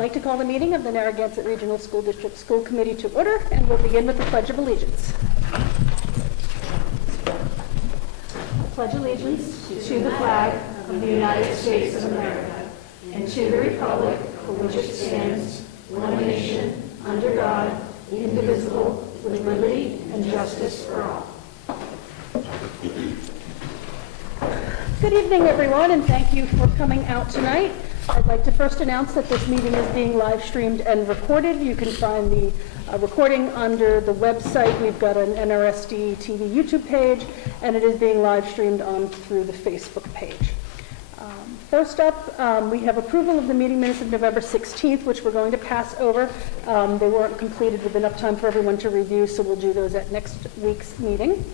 like to call the meeting of the Narragansett Regional School District School Committee to order, and we'll begin with the Pledge of Allegiance. Pledge allegiance to the flag of the United States of America and to the republic for which it stands, one nation, under God, indivisible, with liberty and justice for all. Good evening, everyone, and thank you for coming out tonight. I'd like to first announce that this meeting is being live streamed and recorded. You can find the recording under the website. We've got an NRSD TV YouTube page, and it is being live streamed on through the Facebook page. First up, we have approval of the meeting minutes of November 16th, which we're going to pass over. They weren't completed with enough time for everyone to review, so we'll do those at next week's meeting.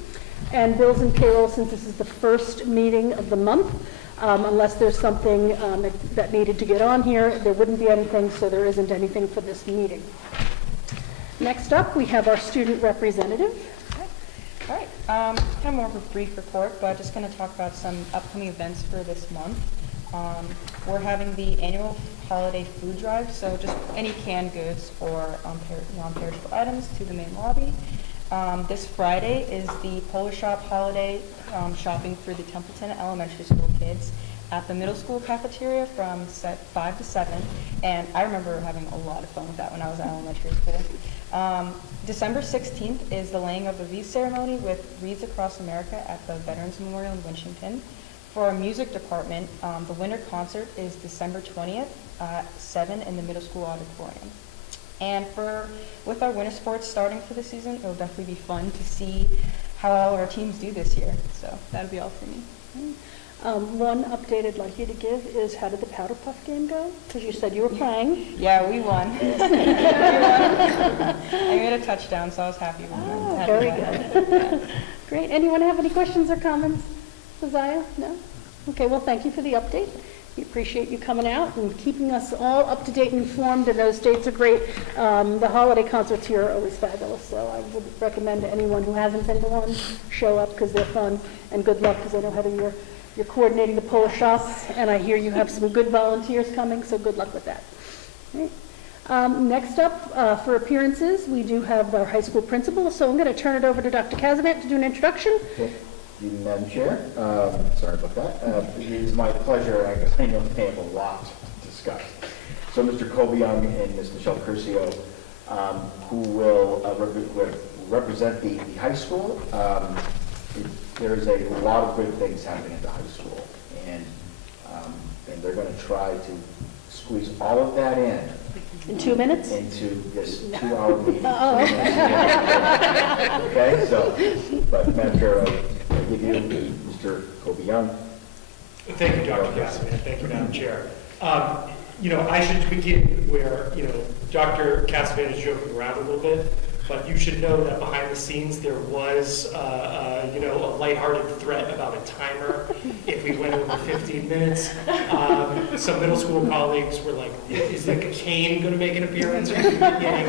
And bills and payroll, since this is the first meeting of the month, unless there's something that needed to get on here, there wouldn't be anything, so there isn't anything for this meeting. Next up, we have our student representative. All right, kind of more of a brief report, but just going to talk about some upcoming events for this month. We're having the annual holiday food drive, so just any canned goods or non-perishable items to the main lobby. This Friday is the Polar Shop holiday shopping for the Templeton Elementary School kids at the middle school cafeteria from 5 to 7, and I remember having a lot of fun with that when I was at elementary school. December 16th is the laying of the wreath ceremony with Wreaths Across America at the Veterans Memorial in Winchton. For our music department, the winter concert is December 20th at 7 in the middle school auditorium. And with our winter sports starting for the season, it'll definitely be fun to see how all our teams do this year. So that'll be all for me. One update I'd like you to give is, how did the Powder Puff game go? Because you said you were playing. Yeah, we won. I made a touchdown, so I was happy with that. Very good. Great. Anyone have any questions or comments? Josiah? No? Okay, well, thank you for the update. We appreciate you coming out and keeping us all up to date and informed, and those dates are great. The holiday concerts here are always fabulous, so I would recommend to anyone who hasn't been to one, show up because they're fun, and good luck, because I know Heather, you're coordinating the Polar Shop, and I hear you have some good volunteers coming, so good luck with that. Right. Next up, for appearances, we do have our high school principal, so I'm going to turn it over to Dr. Casavant to do an introduction. Okay. Madam Chair, sorry about that. It is my pleasure. I guess I know they have a lot to discuss. So Mr. Colby Young and Ms. Michelle Curcio, who will represent the high school. There's a lot of good things happening at the high school, and they're going to try to squeeze all of that in 2 minutes? Into this 2-hour meeting. Uh-oh. Okay, so, but Madam Chair, I give you Mr. Colby Young. Thank you, Dr. Casavant. Thank you, Madam Chair. I should begin where, Dr. Casavant is joking around a little bit, but you should know that behind the scenes there was, a lighthearted threat about a timer if we went over 15 minutes. Some middle school colleagues were like, is Nick Kane going to make an appearance at the beginning?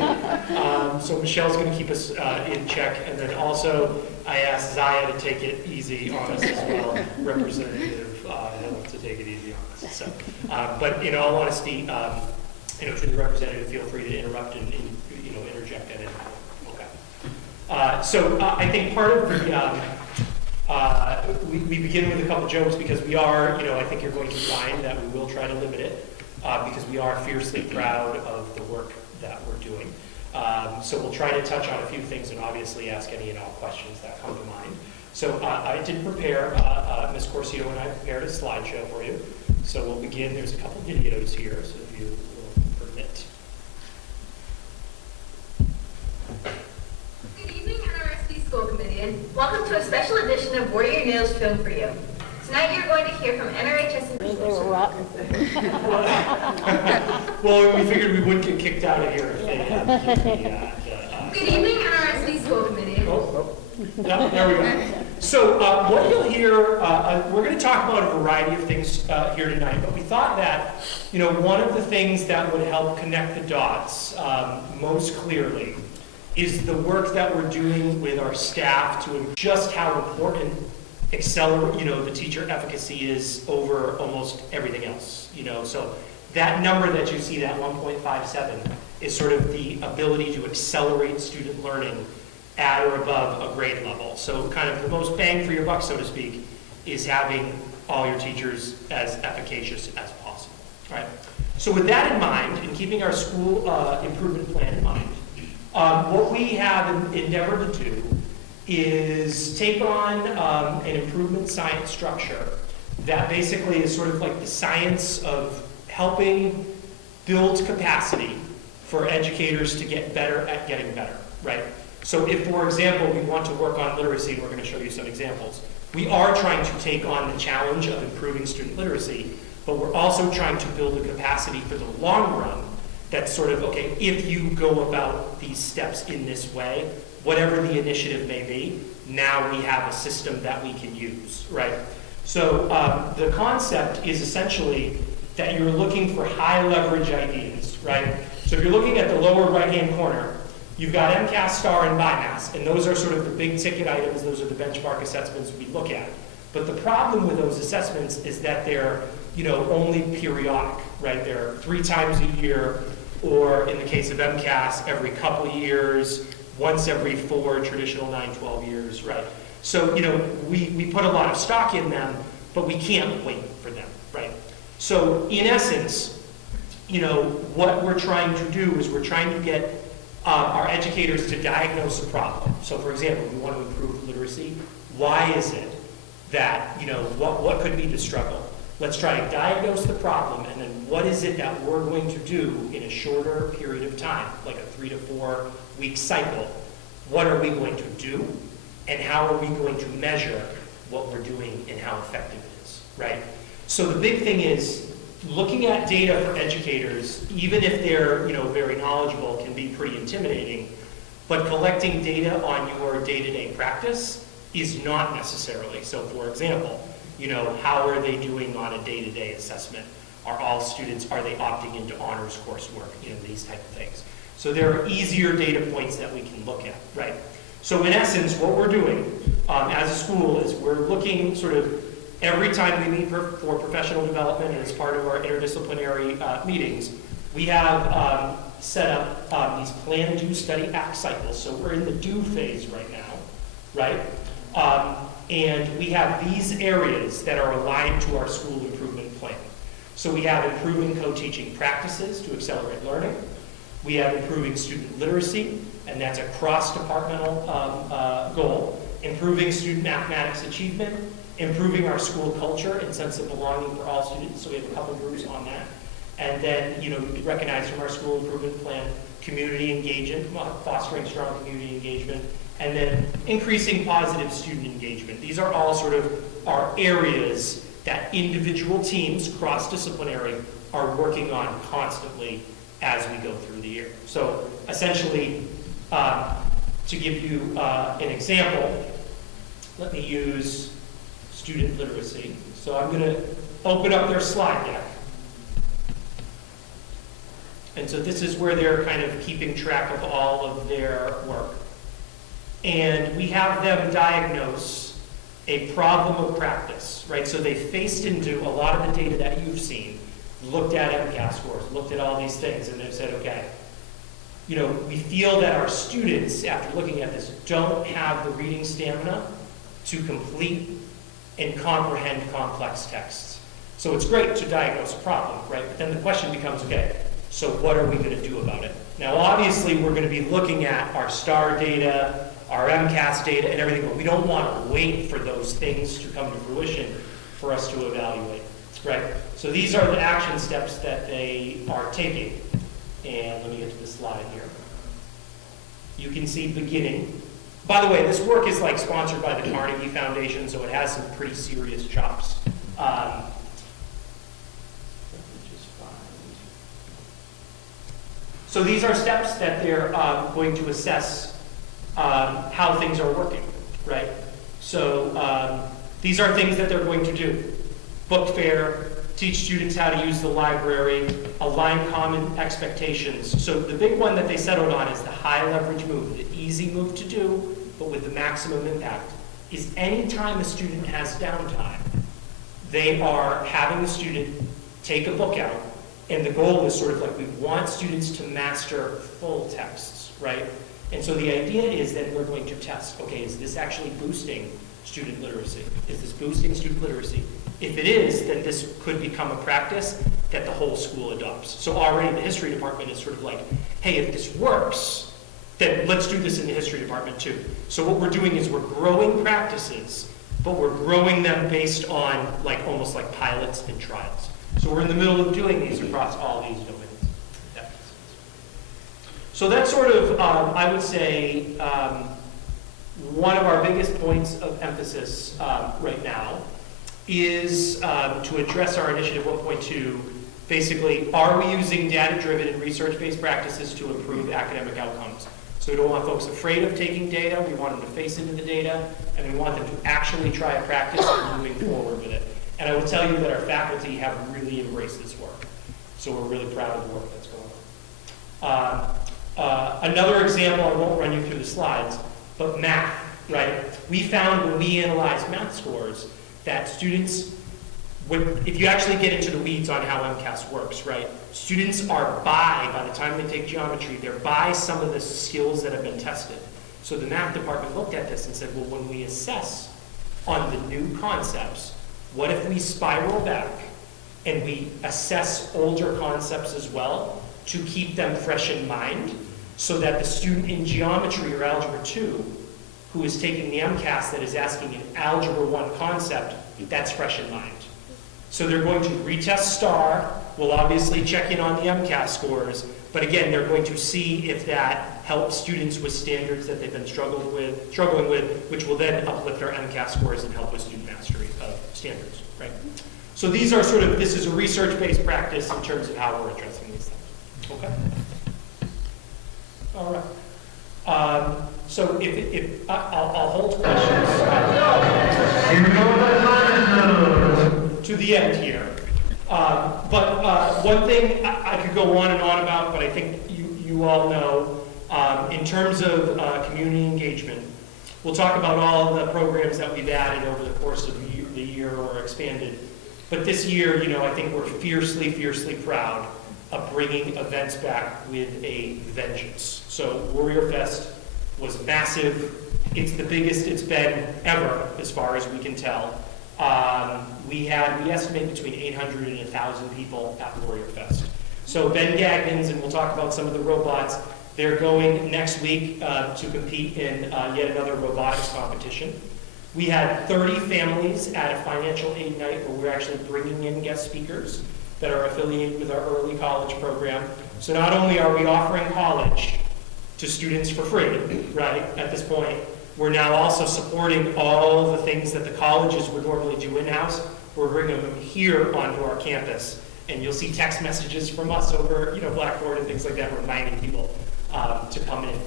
So Michelle's going to keep us in check. And then also, I asked Zaya to take it easy on us as well, Representative Hill to take it easy on us. So, but in all honesty, to the representative, feel free to interrupt and interject at any point. Okay. So I think part of the we begin with a couple jokes because we are, I think you're going to find that we will try to limit it because we are fiercely proud of the work that we're doing. So we'll try to touch on a few things and obviously ask any and all questions that come to mind. So I did prepare, Ms. Corcio and I prepared a slideshow for you. So we'll begin. There's a couple videos here, so if you will permit. Good evening, NRSD School Committee, and welcome to a special edition of Warrior Nails Film for You. Tonight you're going to hear from NRHS and... They were rotten. Well, we figured we wouldn't get kicked out of here if they Good evening, NRSD School Committee. No, there we go. So what you'll hear, we're going to talk about a variety of things here tonight, but we thought that, one of the things that would help connect the dots most clearly is the work that we're doing with our staff to just how important the teacher efficacy is over almost everything else. So That number that you see, that 1.57, is sort of the ability to accelerate student learning at or above a grade level. So kind of the most bang for your buck, so to speak, is having all your teachers as efficacious as possible, right? So with that in mind, and keeping our school improvement plan in mind, what we have endeavored to do is take on an improvement science structure that basically is sort of like the science of helping build capacity for educators to get better at getting better, right? So if, for example, we want to work on literacy, and we're going to show you some examples, we are trying to take on the challenge of improving student literacy, but we're also trying to build a capacity for the long run that's sort of, okay, if you go about these steps in this way, whatever the initiative may be, now we have a system that we can use, right? So the concept is essentially that you're looking for high leverage ideas, right? So if you're looking at the lower right-hand corner, you've got MCAS, STAR, and BIMAS, and those are sort of the big ticket items. Those are the benchmark assessments we look at. But the problem with those assessments is that they're, only periodic, right? They're 3 times a year, or in the case of MCAS, every couple years, once every 4 traditional 9-12 years, right? So, we put a lot of stock in them, but we can't wait for them, right? So in essence, what we're trying to do is we're trying to get our educators to diagnose a problem. So for example, we want to improve literacy. Why is it that, what could be the struggle? Let's try to diagnose the problem, and then what is it that we're going to do in a shorter period of time, like a 3 to 4 week cycle? What are we going to do, and how are we going to measure what we're doing and how effective it is, right? So the big thing is looking at data for educators, even if they're very knowledgeable, can be pretty intimidating. But collecting data on your day-to-day practice is not necessarily. So for example, how are they doing on a day-to-day assessment? Are all students, are they opting into honors coursework? These type of things. So there are easier data points that we can look at, right? So in essence, what we're doing as a school is we're looking sort of every time we meet for professional development, and as part of our interdisciplinary meetings, we have set up these plan, do, study, act cycles. So we're in the do phase right now, right? And we have these areas that are aligned to our school improvement plan. So we have improving co-teaching practices to accelerate learning. We have improving student literacy, and that's a cross-departmental goal. Improving student mathematics achievement, improving our school culture and sense of belonging for all students. So we have a couple groups on that. And then, recognized from our school improvement plan, community engagement, fostering strong community engagement, and then increasing positive student engagement. These are all sort of our areas that individual teams, cross-disciplinary, are working on constantly as we go through the year. So essentially, to give you an example, let me use student literacy. So I'm going to open up their slide deck. And so this is where they're kind of keeping track of all of their work. And we have them diagnose a problem of practice, right? So they faced into a lot of the data that you've seen, looked at MCAS scores, looked at all these things, and they've said, okay, we feel that our students, after looking at this, don't have the reading stamina to complete and comprehend complex texts. So it's great to diagnose a problem, right? But then the question becomes, okay, so what are we going to do about it? Now, obviously, we're going to be looking at our STAR data, our MCAS data, and everything, but we don't want to wait for those things to come to fruition for us to evaluate, right? So these are the action steps that they are taking. And let me get to the slide here. You can see beginning. By the way, this work is sponsored by the Carnegie Foundation, so it has some pretty serious chops. So these are steps that they're going to assess how things are working, right? So these are things that they're going to do. Book fair, teach students how to use the library, align common expectations. So the big one that they settled on is the high leverage move, the easy move to do, but with the maximum impact, is anytime a student has downtime, they are having the student take a book out And the goal is sort of like we want students to master full texts, right? And so the idea is that we're going to test, okay, is this actually boosting student literacy? Is this boosting student literacy? If it is, then this could become a practice that the whole school adopts. So already the history department is sort of like, hey, if this works, then let's do this in the history department too. So what we're doing is we're growing practices, but we're growing them based on like almost like pilots and trials. So we're in the middle of doing these across all these domains. That makes sense. So that's sort of, I would say, one of our biggest points of emphasis right now is to address our initiative 1.2. Basically, are we using data-driven and research-based practices to improve academic outcomes? So we don't want folks afraid of taking data, we want them to face into the data, and we want them to actually try a practice and moving forward with it. And I will tell you that our faculty have really embraced this work. So we're really proud of the work that's going on. Another example, I won't run you through the slides, but math, right? We found when we analyzed math scores that students, if you actually get into the weeds on how MCAS works, right? Students are by the time they take geometry, they're by some of the skills that have been tested. So the math department looked at this and said, well, when we assess on the new concepts, what if we spiral back and we assess older concepts as well to keep them fresh in mind so that the student in geometry or algebra 2 who is taking the MCAS that is asking an algebra 1 concept, that's fresh in mind. So they're going to retest STAR, we'll obviously check in on the MCAS scores, but again, they're going to see if that helps students with standards that they've been struggling with, which will then uplift our MCAS scores and help with student mastery of standards, right? So these are sort of, this is a research-based practice in terms of how we're addressing these things, okay? All right. So if I'll hold questions to the end here. But one thing I could go on and on about, but I think you all know, in terms of community engagement, we'll talk about all the programs that we've added over the course of the year or expanded. But this year, you know, I think we're fiercely, fiercely proud of bringing events back with a vengeance. So Warrior Fest was massive. It's the biggest it's been ever, as far as we can tell. We estimate between 800 and 1,000 people at Warrior Fest. So Ben Gagnon's, and we'll talk about some of the robots, they're going next week to compete in yet another robotics competition. We had 30 families at a financial aid night where we're actually bringing in guest speakers that are affiliated with our early college program. So not only are we offering college to students for free, right, at this point, we're now also supporting all the things that the colleges would normally do in-house. We're bringing them here onto our campus. And you'll see text messages from us over, you know, Blackboard and things like that, reminding people to come in.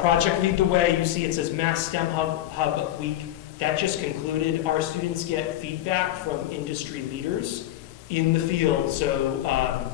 Project Lead the Way, you see it says Mass STEM Hub Week. That just concluded. Our students get feedback from industry leaders in the field. So,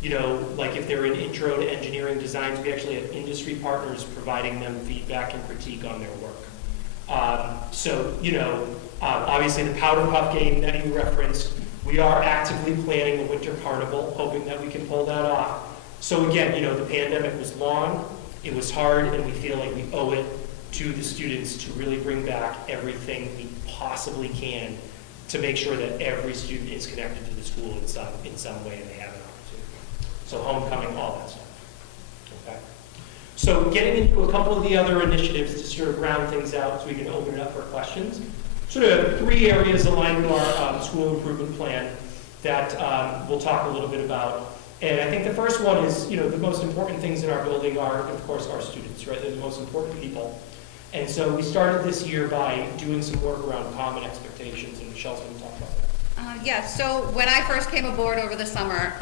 you know, like if they're in intro to engineering designs, we actually have industry partners providing them feedback and critique on their work. So, you know, obviously the Powder Puff game that you referenced, we are actively planning a winter carnival, hoping that we can pull that off. So again, you know, the pandemic was long, it was hard, and we feel like we owe it to the students to really bring back everything we possibly can to make sure that every student is connected to the school in some way and they have an opportunity. So homecoming, all that stuff. Okay. So getting into a couple of the other initiatives to sort of round things out so we can open it up for questions. Sort of 3 areas aligned to our school improvement plan that we'll talk a little bit about. And I think the first one is, you know, the most important things in our building are, of course, our students, right? They're the most important people. And so we started this year by doing some work around common expectations, and Michelle's going to talk about that. Yeah, so when I first came aboard over the summer,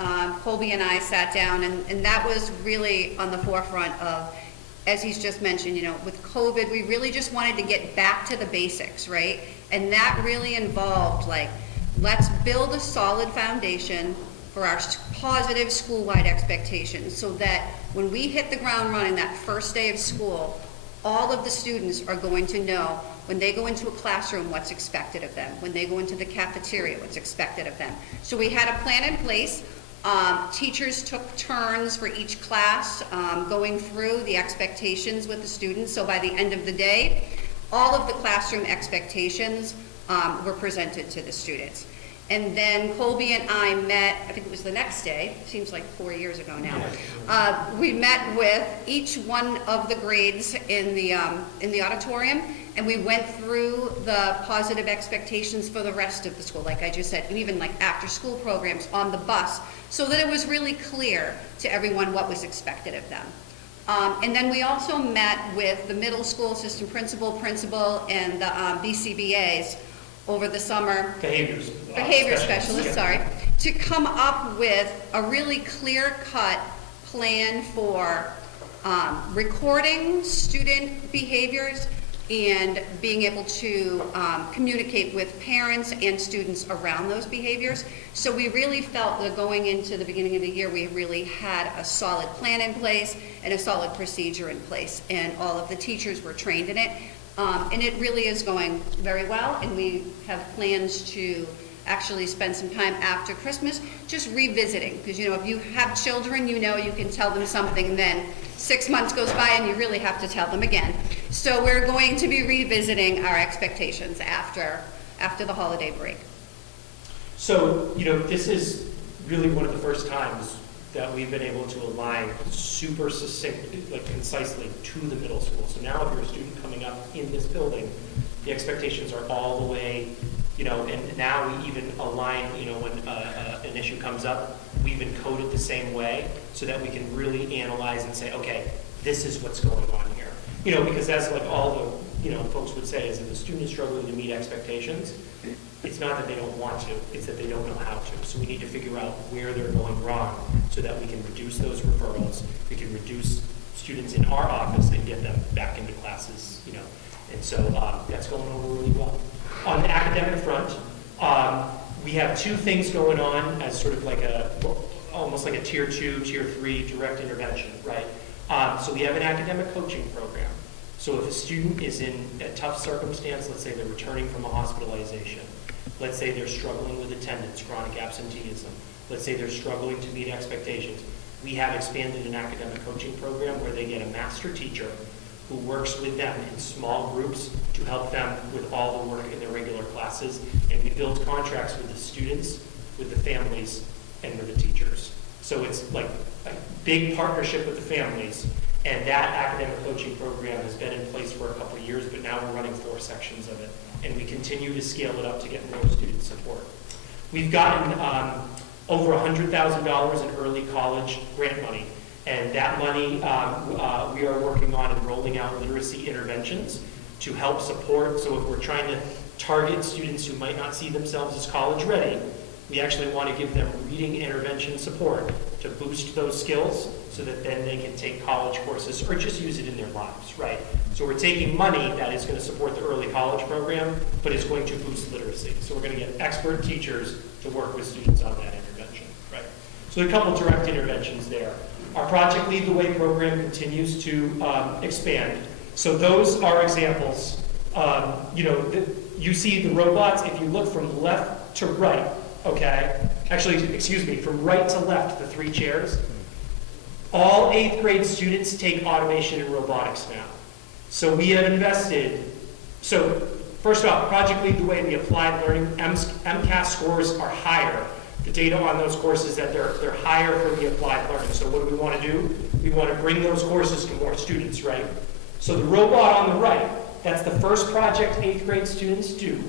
Colby and I sat down, and that was really on the forefront of, as he's just mentioned, you know, with COVID, we really just wanted to get back to the basics, right? And that really involved, like, let's build a solid foundation for our positive school-wide expectations so that when we hit the ground running that first day of school, all of the students are going to know when they go into a classroom what's expected of them, when they go into the cafeteria what's expected of them. So we had a plan in place. Teachers took turns for each class going through the expectations with the students. So by the end of the day, all of the classroom expectations were presented to the students. And then Colby and I met, I think it was the next day, seems like 4 years ago now. We met with each one of the grades in the auditorium, and we went through the positive expectations for the rest of the school, like I just said, and even like after-school programs on the bus, so that it was really clear to everyone what was expected of them. And then we also met with the middle school assistant principal, and the BCBAs over the summer. Behavior specialists, sorry, to come up with a really clear-cut plan for recording student behaviors and being able to communicate with parents and students around those behaviors. So we really felt that going into the beginning of the year, we really had a solid plan in place and a solid procedure in place, and all of the teachers were trained in it. And it really is going very well, and we have plans to actually spend some time after Christmas just revisiting, because you know, if you have children, you know you can tell them something, and then 6 months goes by and you really have to tell them again. So we're going to be revisiting our expectations after the holiday break. So, you know, this is really one of the first times that we've been able to align super succinctly, like concisely, to the middle school. So now if you're a student coming up in this building, the expectations are all the way, you know, and now we even align, you know, when an issue comes up, we even code it the same way so that we can really analyze and say, okay, this is what's going on here. You know, because as like all the, you know, folks would say is if a student is struggling to meet expectations, it's not that they don't want to, it's that they don't know how to. So we need to figure out where they're going wrong so that we can reduce those referrals, we can reduce students in our office and get them back into classes, you know. And so that's going over really well. On the academic front, we have two things going on as sort of like almost like a tier 2, tier 3 direct intervention, right? So we have an academic coaching program. So if a student is in a tough circumstance, let's say they're returning from a hospitalization, let's say they're struggling with attendance, chronic absenteeism, let's say they're struggling to meet expectations, we have expanded an academic coaching program where they get a master teacher who works with them in small groups to help them with all the work in their regular classes, and we build contracts with the students, with the families, and with the teachers. So it's like a big partnership with the families, and that academic coaching program has been in place for a couple of years, but now we're running 4 sections of it, and we continue to scale it up to get more student support. We've gotten over $100,000 in early college grant money, and that money we are working on and rolling out literacy interventions to help support. So if we're trying to target students who might not see themselves as college ready, we actually want to give them reading intervention support to boost those skills so that then they can take college courses or just use it in their lives, right? So we're taking money that is going to support the early college program, but it's going to boost literacy. So we're going to get expert teachers to work with students on that intervention, right? So a couple direct interventions there. Our Project Lead the Way program continues to expand. So those are examples. You know, you see the robots, if you look from left to right, okay? Actually, excuse me, from right to left, the 3 chairs. All 8th grade students take automation and robotics now. So we have invested, so first off, Project Lead the Way, the applied learning, MCAS scores are higher. The data on those courses that they're higher for the applied learning. So what do we want to do? We want to bring those courses to more students, right? So the robot on the right, that's the first project 8th grade students do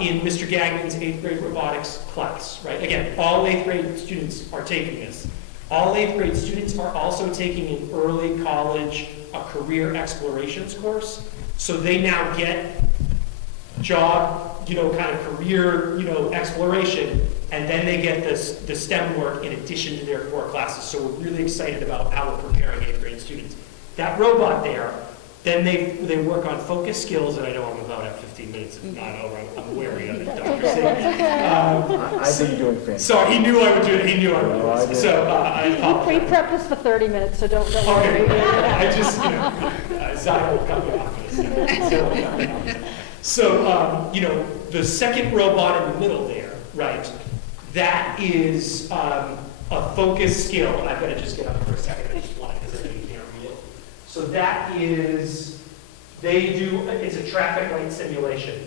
in Mr. Gagman's 8th grade robotics class, right? Again, all 8th grade students are taking this. All 8th grade students are also taking an early college career explorations course. So they now get job, you know, kind of career, you know, exploration, and then they get the STEM work in addition to their core classes. So we're really excited about how we're preparing 8th grade students. That robot there Then they work on focus skills, and I know I'm about at 15 minutes, if not over, I'm wary of it, Dr. Singh. I think you're doing fantastic. Sorry, he knew I would do it, he knew I would No, I do it, so I He apologize. pre-prepped us for 30 minutes, so don't worry. Okay, I just, Zion will cut me off for this. So, the second robot in the middle there, right, that is a focus skill. I've got to just get up for a second, I just want it because I know you can't read it. So that is, it's a traffic light simulation.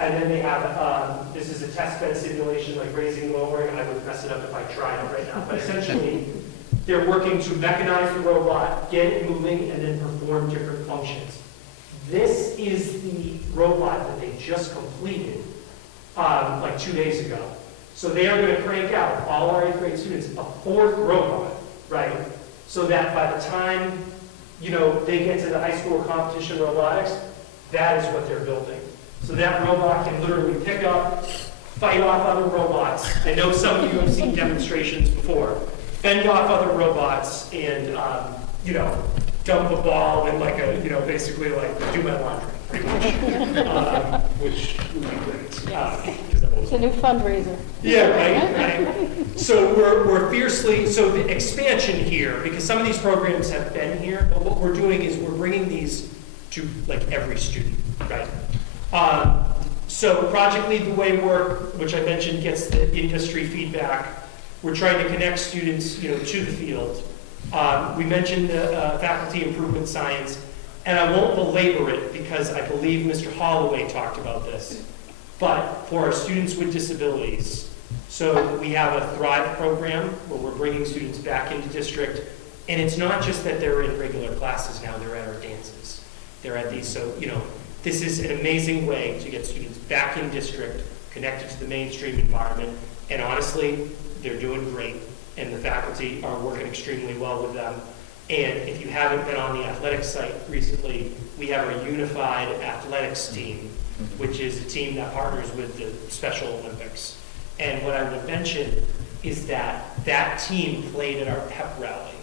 And then they have, this is a test bed simulation, like raising, lowering. I would mess it up if I tried it right now. But essentially, they're working to mechanize the robot, get it moving, and then perform different functions. This is the robot that they just completed like 2 days ago. So they are going to crank out, all our 8th grade students, a 4th robot, right? So that by the time, they get to the high school competition robotics, that is what they're building. So that robot can literally pick up, fight off other robots. I know some of you have seen demonstrations before. Fend off other robots and, dump a ball and basically do my laundry, pretty much, which would be great. 'Cause I've always It's a new fundraiser. yeah, right. So we're fiercely, so the expansion here, because some of these programs have been here, but what we're doing is we're bringing these to every student, right? So Project Lead the Way work, which I mentioned gets the industry feedback. We're trying to connect students, to the field. We mentioned the faculty improvement science, and I won't belabor it because I believe Mr. Holloway talked about this. But for our students with disabilities, so we have a Thrive program where we're bringing students back into district, and it's not just that they're in regular classes now, they're at our dances. They're at these, so, this is an amazing way to get students back in district, connected to the mainstream environment, and honestly, they're doing great, and the faculty are working extremely well with them. And if you haven't been on the athletics site recently, we have a unified athletics team, which is a team that partners with the Special Olympics. And what I would mention is that that team played at our pep rally,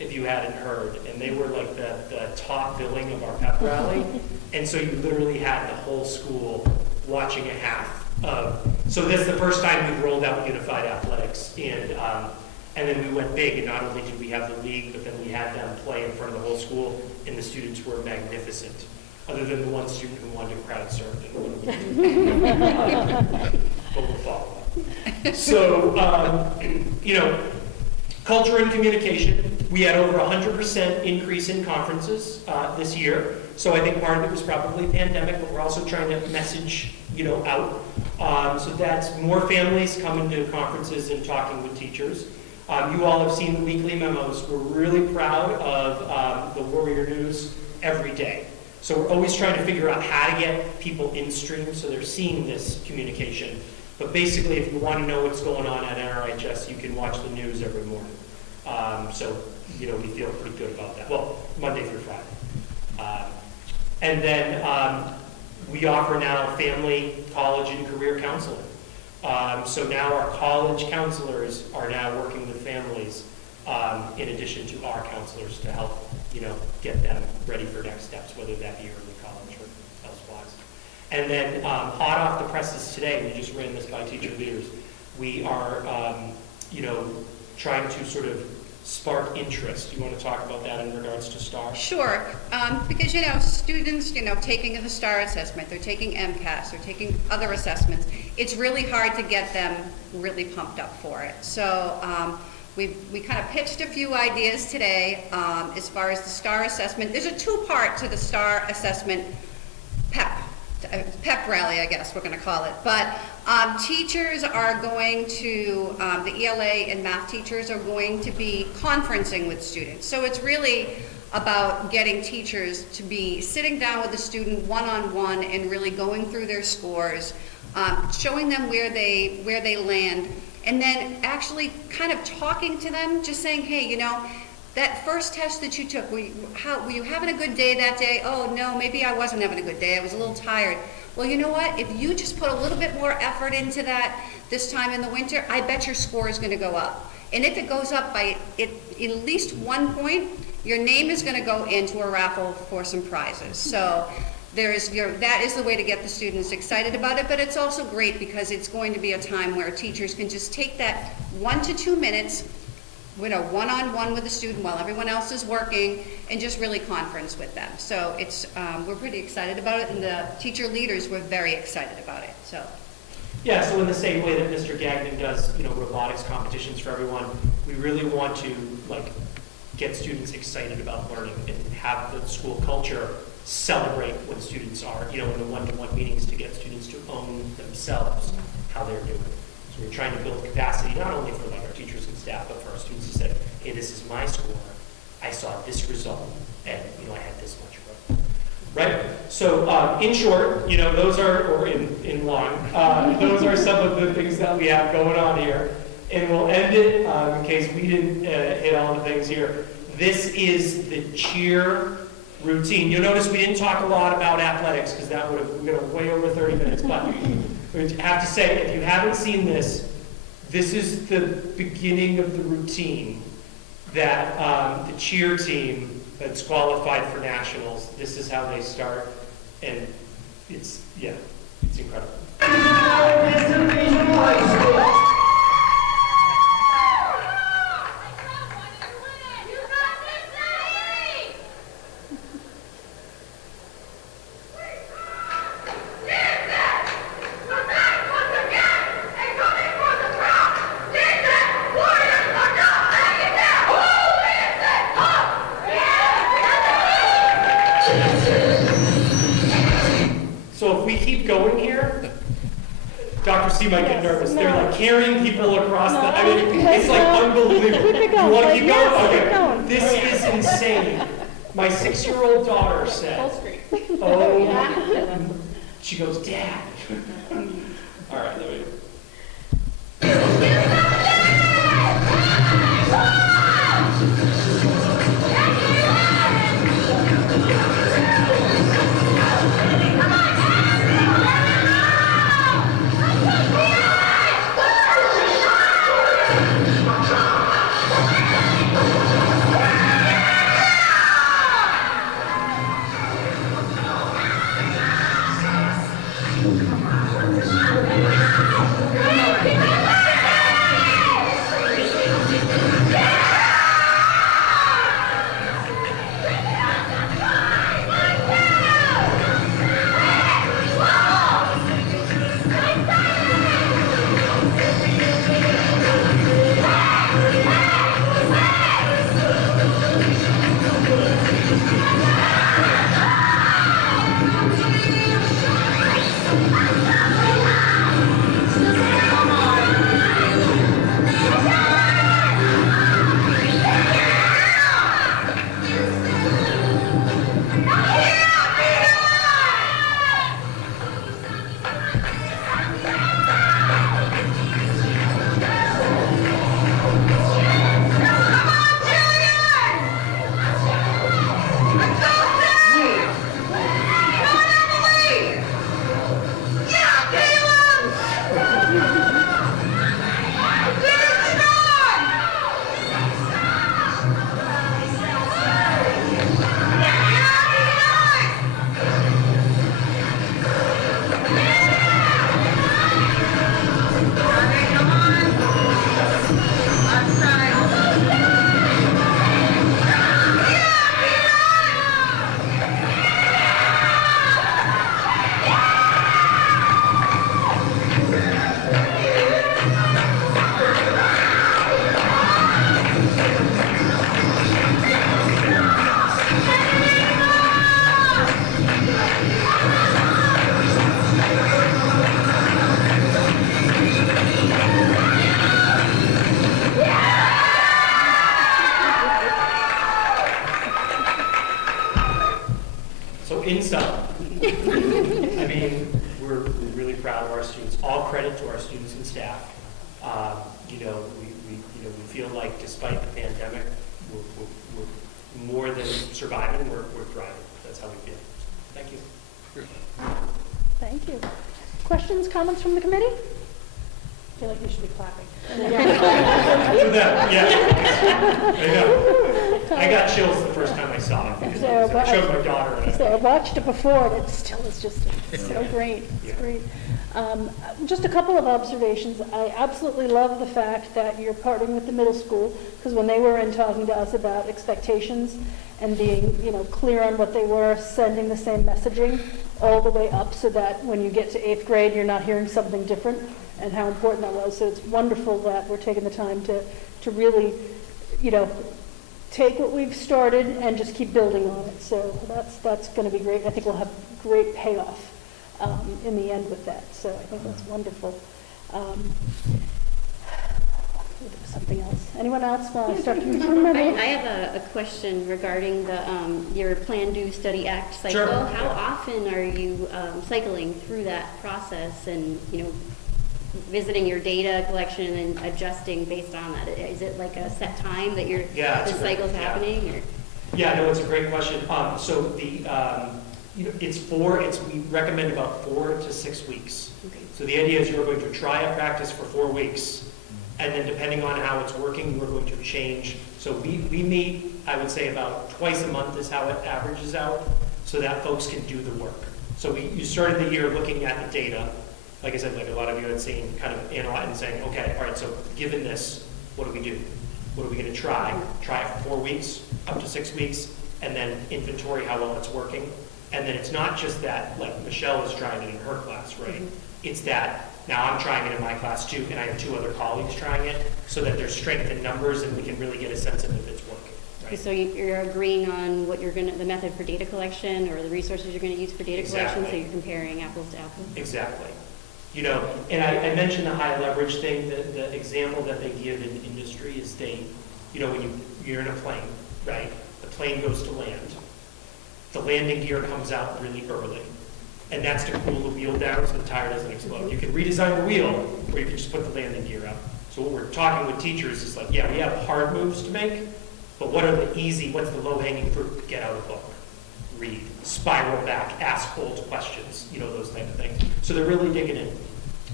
if you hadn't heard, and they were like the top billing of our pep rally. And so you literally had the whole school watching a half of, so this is the first time we've rolled out unified athletics, and then we went big, and not only did we have the league, but then we had them play in front of the whole school, and the students were magnificent, other than the one student who wanted to crowd surf and but we'll follow up. So, culture and communication, we had over 100% increase in conferences this year. So I think part of it was probably pandemic, but we're also trying to message, out. So that's more families coming to conferences and talking with teachers. You all have seen the weekly memos. We're really proud of the Warrior News every day. So we're always trying to figure out how to get people in stream so they're seeing this communication. But basically, if you want to know what's going on at NRHS, you can watch the news every morning. So, we feel pretty good about that. Well, Monday through Friday. And then we offer now family, college, and career counseling. So now our college counselors are now working with families in addition to our counselors to help, get them ready for next steps, whether that be early college or elsewise. And then hot off the presses today, we just ran this by teacher leaders. We are, trying to sort of spark interest. You want to talk about that in regards to STAR? Sure, because, students, taking the STAR assessment, they're taking MCAS, they're taking other assessments. It's really hard to get them really pumped up for it. So we kind of pitched a few ideas today as far as the STAR assessment. There's a 2-part to the STAR assessment pep rally, I guess we're going to call it. But teachers are going to, the ELA and math teachers are going to be conferencing with students. So it's really about getting teachers to be sitting down with the student one-on-one and really going through their scores, showing them where they land, and then actually kind of talking to them, just saying, hey, that first test that you took, were you having a good day that day? Oh, no, maybe I wasn't having a good day. I was a little tired. Well, you know what? If you just put a little bit more effort into that this time in the winter, I bet your score is going to go up. And if it goes up by at least 1 point, your name is going to go into a raffle for some prizes. So that is the way to get the students excited about it, but it's also great because it's going to be a time where teachers can just take that 1 to 2 minutes, one-on-one with the student while everyone else is working, and just really conference with them. So we're pretty excited about it, and the teacher leaders were very excited about it. So. Yeah, so in the same way that Mr. Gagnon does, robotics competitions for everyone, we really want to get students excited about learning and have the school culture celebrate when students are, in the one-to-one meetings to get students to own themselves how they're doing. So we're trying to build capacity not only for our teachers and staff, but for our students to say, hey, this is my score. I saw this result, and I had this much growth. Right? So in short, those are, or in long, those are some of the things that we have going on here. And we'll end it, in case we didn't hit all the things here. This is the cheer routine. You'll notice we didn't talk a lot about athletics because that would have been way over 30 minutes. But I have to say, if you haven't seen this, this is the beginning of the routine that the cheer team that's qualified for nationals, this is how they start. And it's incredible. So if we keep going here, Dr. C might get nervous. No. They're carrying people across No, it's unbelievable. Keep it going. You want to keep Yes, going? keep Okay. going. This is insane. My 6-year-old daughter said, "Oh," she goes, "Dad." All right, let me. In sum, I mean, we're really proud of our students. All credit to our students and staff. We feel like despite the pandemic, we're more than surviving. We're thriving. That's how we feel. Thank you. Thank you. Questions, comments from the committee? I feel like you should be clapping. For them, yeah. I know. I got chills the first time I saw it, because I showed my daughter. And So I watched it before, and it still is just so great. It's Yeah. great. Just a couple of observations. I absolutely love the fact that you're partnering with the middle school, because when they were in talking to us about expectations and being, clear on what they were, sending the same messaging all the way up so that when you get to 8th grade, you're not hearing something different, and how important that was. So it's wonderful that we're taking the time to really, take what we've started and just keep building on it. So that's going to be great. I think we'll have great payoff in the end with that. So I think that's wonderful. Something else. Anyone else want to start? I have a question regarding the your Plan, Do, Study, Act cycle. Sure. How often are you cycling through that process and, visiting your data collection and adjusting based on that? Is it like a set time that Yeah, the cycle's yeah. happening? Or? Yeah, no, it's a great question. So the, we recommend about 4 to 6 weeks. Okay. So the idea is you're going to try a practice for 4 weeks, and then depending on how it's working, you're going to change. So we meet, I would say about twice a month is how it averages out, so that folks can do the work. So you started the year looking at the data, like I said, like a lot of you had seen, kind of analyzing and saying, okay, all right, so given this, what do we do? What are we going to try? Try it for 4 weeks, up to 6 weeks, and then inventory how well it's working. And then it's not just that, like Michelle is trying it in her class, right? Mm-hmm. It's that now I'm trying it in my class too, and I have 2 other colleagues trying it, so that there's strength in numbers and we can really get a sense of if it's working, right? So you're agreeing on what the method for data collection or the resources you're going to use for data collection, so Exactly. you're comparing apples to apples? Exactly. And I mentioned the high leverage thing. The example that they give in industry is when you're in a plane, right? The plane goes to land. The landing gear comes out really early. And that's to cool the wheel down so the tire doesn't explode. You can redesign the wheel, or you can just put the landing gear up. So what we're talking with teachers is like, yeah, we have hard moves to make, but what's the low-hanging fruit? Get out a book, read, spiral back, ask old questions, those type of things. So they're really digging in.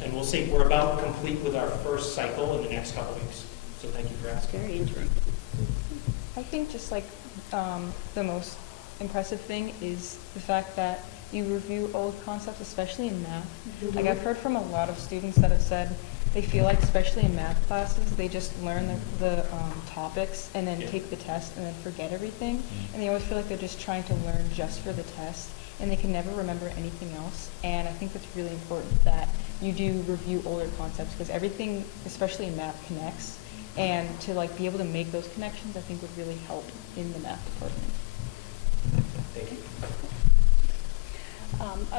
And we'll see, we're about complete with our first cycle in the next couple weeks. So thank you for asking. Very interesting. I think just like the most impressive thing is the fact that you review old concepts, especially in math. Mm-hmm. Like I've heard from a lot of students that have said they feel like, especially in math classes, they just learn the topics and then take the test and then forget everything. And they always feel like they're just trying to learn just for the test, and they can never remember anything else. And I think that's really important that you do review older concepts, because everything, especially in math, connects. And to be able to make those connections, I think would really help in the math department. Thank you.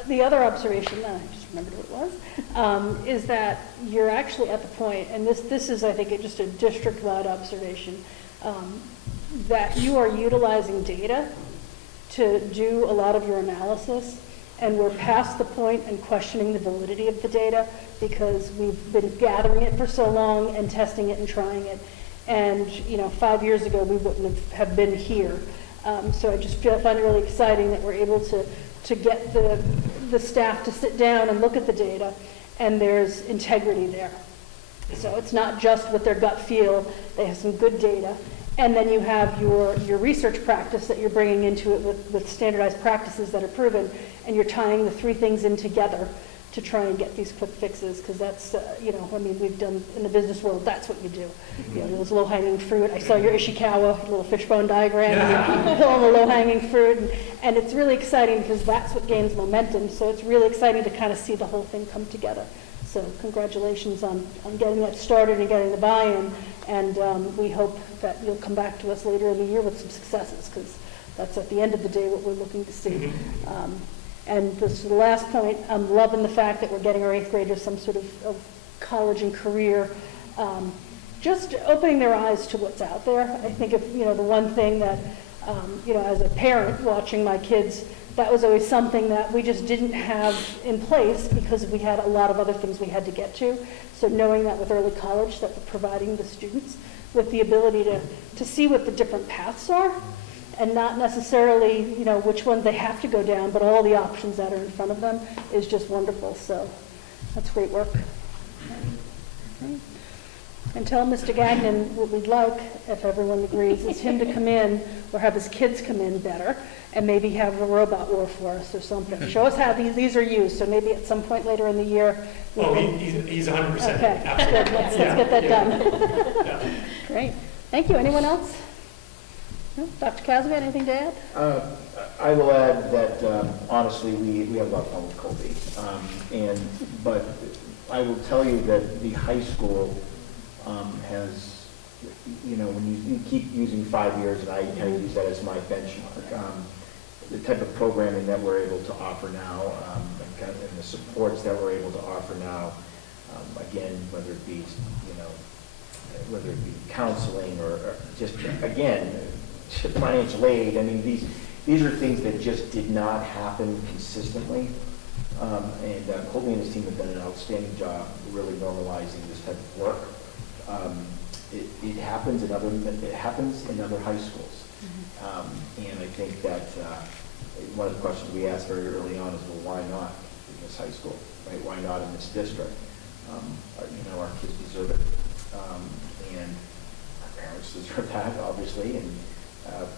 The other observation, I just remembered what it was, is that you're actually at the point, and this is, I think, just a district-wide observation, that you are utilizing data to do a lot of your analysis, and we're past the point and questioning the validity of the data because we've been gathering it for so long and testing it and trying it. And 5 years ago, we wouldn't have been here. So I just find it really exciting that we're able to get the staff to sit down and look at the data, and there's integrity there. So it's not just with their gut feel, they have some good data. And then you have your research practice that you're bringing into it with standardized practices that are proven, and you're tying the 3 things in together to try and get these quick fixes, because that's, we've done, in the business world, that's what you do. Those low-hanging fruit. I saw your Ishikawa little fishbone diagram, all the low-hanging fruit, and it's really exciting because that's what gains momentum, so it's really exciting to kind of see the whole thing come together. So congratulations on getting that started and getting the buy-in, and we hope that you'll come back to us later in the year with some successes, because that's at the end of the day what we're looking to see. And this is the last point, I'm loving the fact that we're getting our 8th graders some sort of college and career, just opening their eyes to what's out there. I think if, the one thing that, as a parent watching my kids, that was always something that we just didn't have in place because we had a lot of other things we had to get to. So knowing that with early college, that we're providing the students with the ability to see what the different paths are, and not necessarily, which ones they have to go down, but all the options that are in front of them is just wonderful. So that's great work. And tell Mr. Gagnon what we'd like, if everyone agrees, is him to come in, or have his kids come in better, and maybe have a robot war for us or something. Show us how these are used, so maybe at some point later in the year. we Oh, can- he's 100%. Okay, Absolutely. good, let's Yeah, get that yeah, done. yeah. Great, thank you. Anyone else? No? Dr. Casby, anything to add? I will add that, honestly, we have a lot of fun with Colby. But I will tell you that the high school has, when you keep using 5 years, and I kind of use that as my benchmark, the type of programming that we're able to offer now, and the supports that we're able to offer now, again, whether it be, whether it be counseling or just, again, financial aid, I mean, these are things that just did not happen consistently. Colby and his team have done an outstanding job really normalizing this type of work. It happens in other high schools. And I think that one of the questions we asked very early on is, well, why not in this high school, right? Why not in this district? Our kids deserve it. And our parents deserve that, obviously. And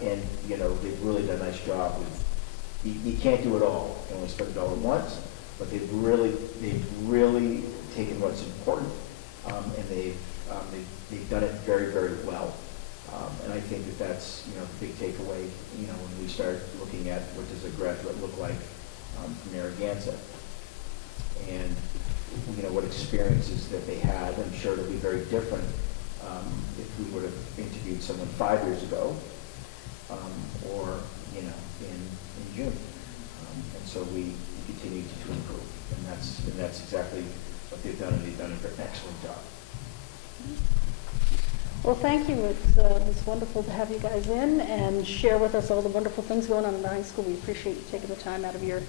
they've really done a nice job with, you can't do it all, and we spend it all at once, but they've really taken what's important, and they've done it very, very well. And I think that's, the big takeaway, when we start looking at what does a graduate look like from Narragansett. And, what experiences that they had. I'm sure it'll be very different if we would have interviewed someone 5 years ago, or, in June. And so we continue to improve. And that's exactly what they've done, and they've done an excellent job. Well, thank you. It's wonderful to have you guys in and share with us all the wonderful things going on in the high school. We appreciate you taking the time out of your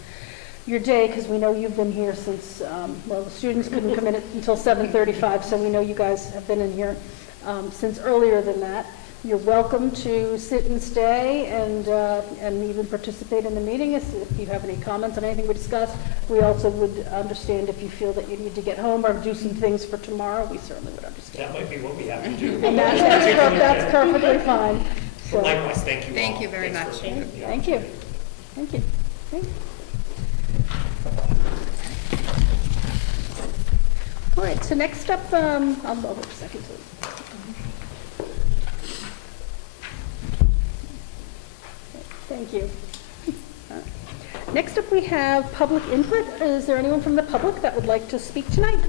day, because we know you've been here since, the students couldn't come in until 7:35, so we know you guys have been in here since earlier than that. You're welcome to sit and stay and even participate in the meeting if you have any comments on anything we discussed. We also would understand if you feel that you need to get home or do some things for tomorrow. We certainly would understand. That might be what we have to do. And that's perfectly fine. So, Likewise, thank you all. Thank you very Thanks much. for the thank you. Thank you. Okay. All right, so next up, I'll wait a second. Thank you. All right. Next up, we have public input. Is there anyone from the public that would like to speak tonight?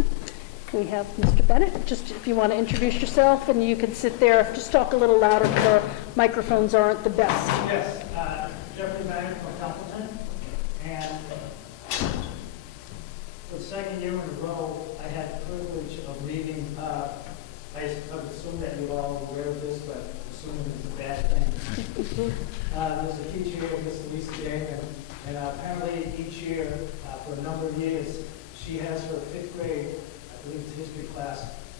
We have Mr. Bennett. Just if you want to introduce yourself, and you can sit there, just talk a little louder because our microphones aren't the best. Yes, Jeffrey Bennett from Templeton, and for the second year in a row, I had the privilege of leading, I assume that you're all aware of this, but assuming it's a bad thing. There's a teacher here, Miss Lisa Jane, and apparently each year, for a number of years, she has her 5th grade, I believe it's history class,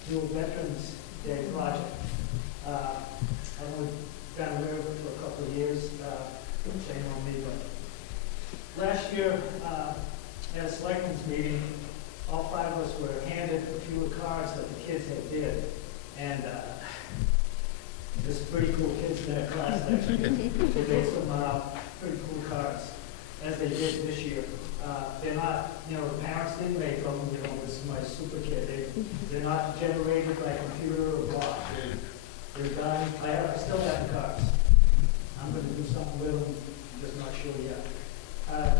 do a Veterans Day project. I've only been aware of it for a couple of years, shame on me, but last year, at a selectmen's meeting, all 5 of us were handed a few cards that the kids had did, and there's pretty cool kids in that class that they made some pretty cool cards, as they did this year. They're not, the parents didn't make them, this is my super kid. They're not generated by computer or bot. They're done, I still have the cards. I'm going to do something with them, just not sure yet.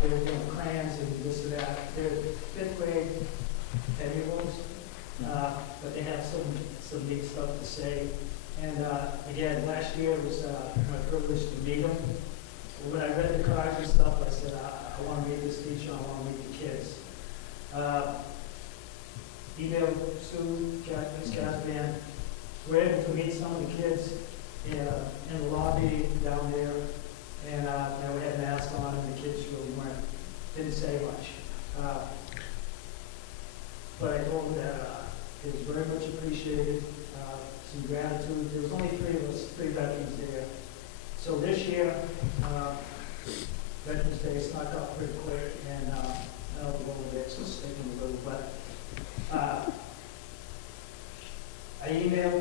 They were doing crayons and this and that. They're 5th grade, heavy ones, but they have some neat stuff to say. And again, last year was my privilege to meet them. When I read the cards and stuff, I said, I want to meet this teacher, I want to meet the kids. Emailed Sue, Miss Casban. We're able to meet some of the kids in the lobby down there. And we had masks on, and the kids really didn't say much. But I told them that it was very much appreciated, some gratitude. There was only 3 of us, 3 veterans there. So this year, Veterans Day snuck up pretty quick, and I don't know what it is, so sticking a little, but I emailed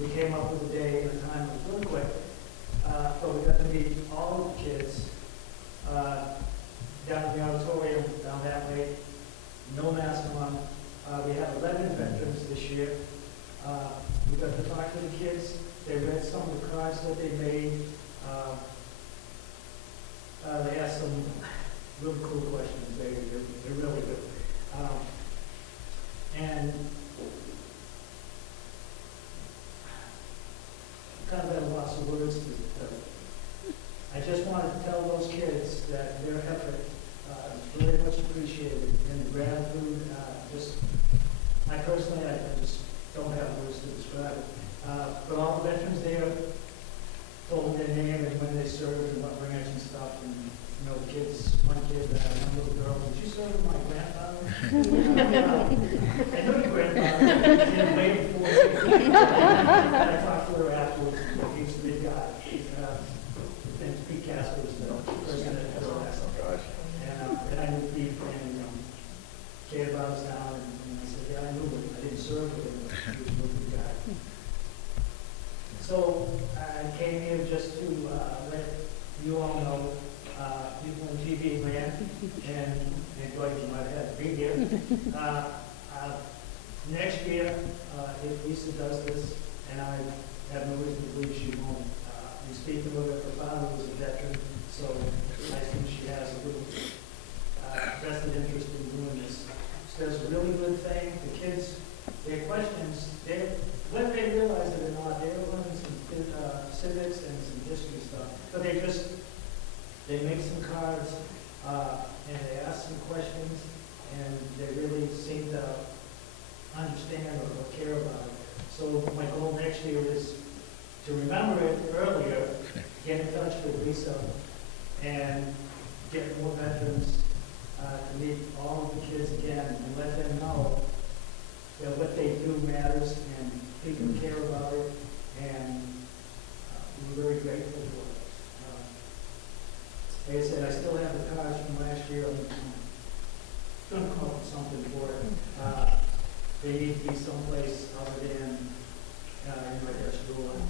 we came up with a day and a time that was really quick. But we got to meet all of the kids down in the auditorium, down that way, no mask on. We have 11 veterans this year. We got to talk to the kids. They read some of the cards that they made. They asked some really cool questions. They're really good. And kind of at a loss of words. I just wanted to tell those kids that their effort is very much appreciated, and gratitude. I personally, I just don't have words to describe it. But all the veterans there told their name and when they served and what branch and stuff. And you know, one kid, one little girl, did you serve with my grandfather? I know your grandfather. She didn't wait for me. And I talked to her afterwards. He's the big guy. His name's Pete Casper, is the person that had all that stuff. And I knew Pete and cared about us down. And I said, yeah, I knew him. I didn't serve with him, but he was a really good guy. So I came here just to let you all know, people in TV land, and Dwight, you might have to be here. Next year, if Lisa does this, and I have no reason to believe she won't, we speaking with her father was a veteran, so I think she has a little vested interest in doing this. So it's a really good thing. The kids, their questions, whether they realize it or not, they're learning some civics and some history stuff. But they make some cards, and they ask some questions, and they really seem to understand or care about it. So my goal next year is to remember it earlier, get in touch with Lisa, and get more veterans to meet all of the kids again, and let them know that what they do matters, and people care about it, and we're very grateful for it. Like I said, I still have the cards from last year. I'm going to come up with something for it. They need to be someplace other than in my desk drawer.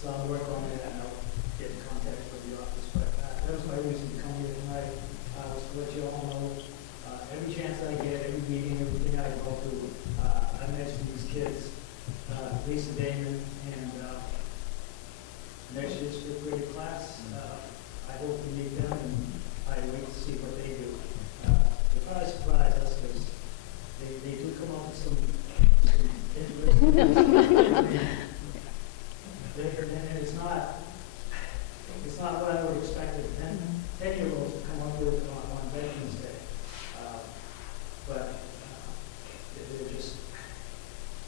So I'll work on that, and I'll get in contact with the office. But that was my reason to come here tonight, was to let you all know every chance I get, every meeting, everything I go to, I mention these kids, Lisa Damon, and next year's fifth grade class. I hope to meet them, and I wait to see what they do. They probably surprise us because they do come up with some interesting and it's not what I would expect 10-year-olds to come up with on Veterans Day. But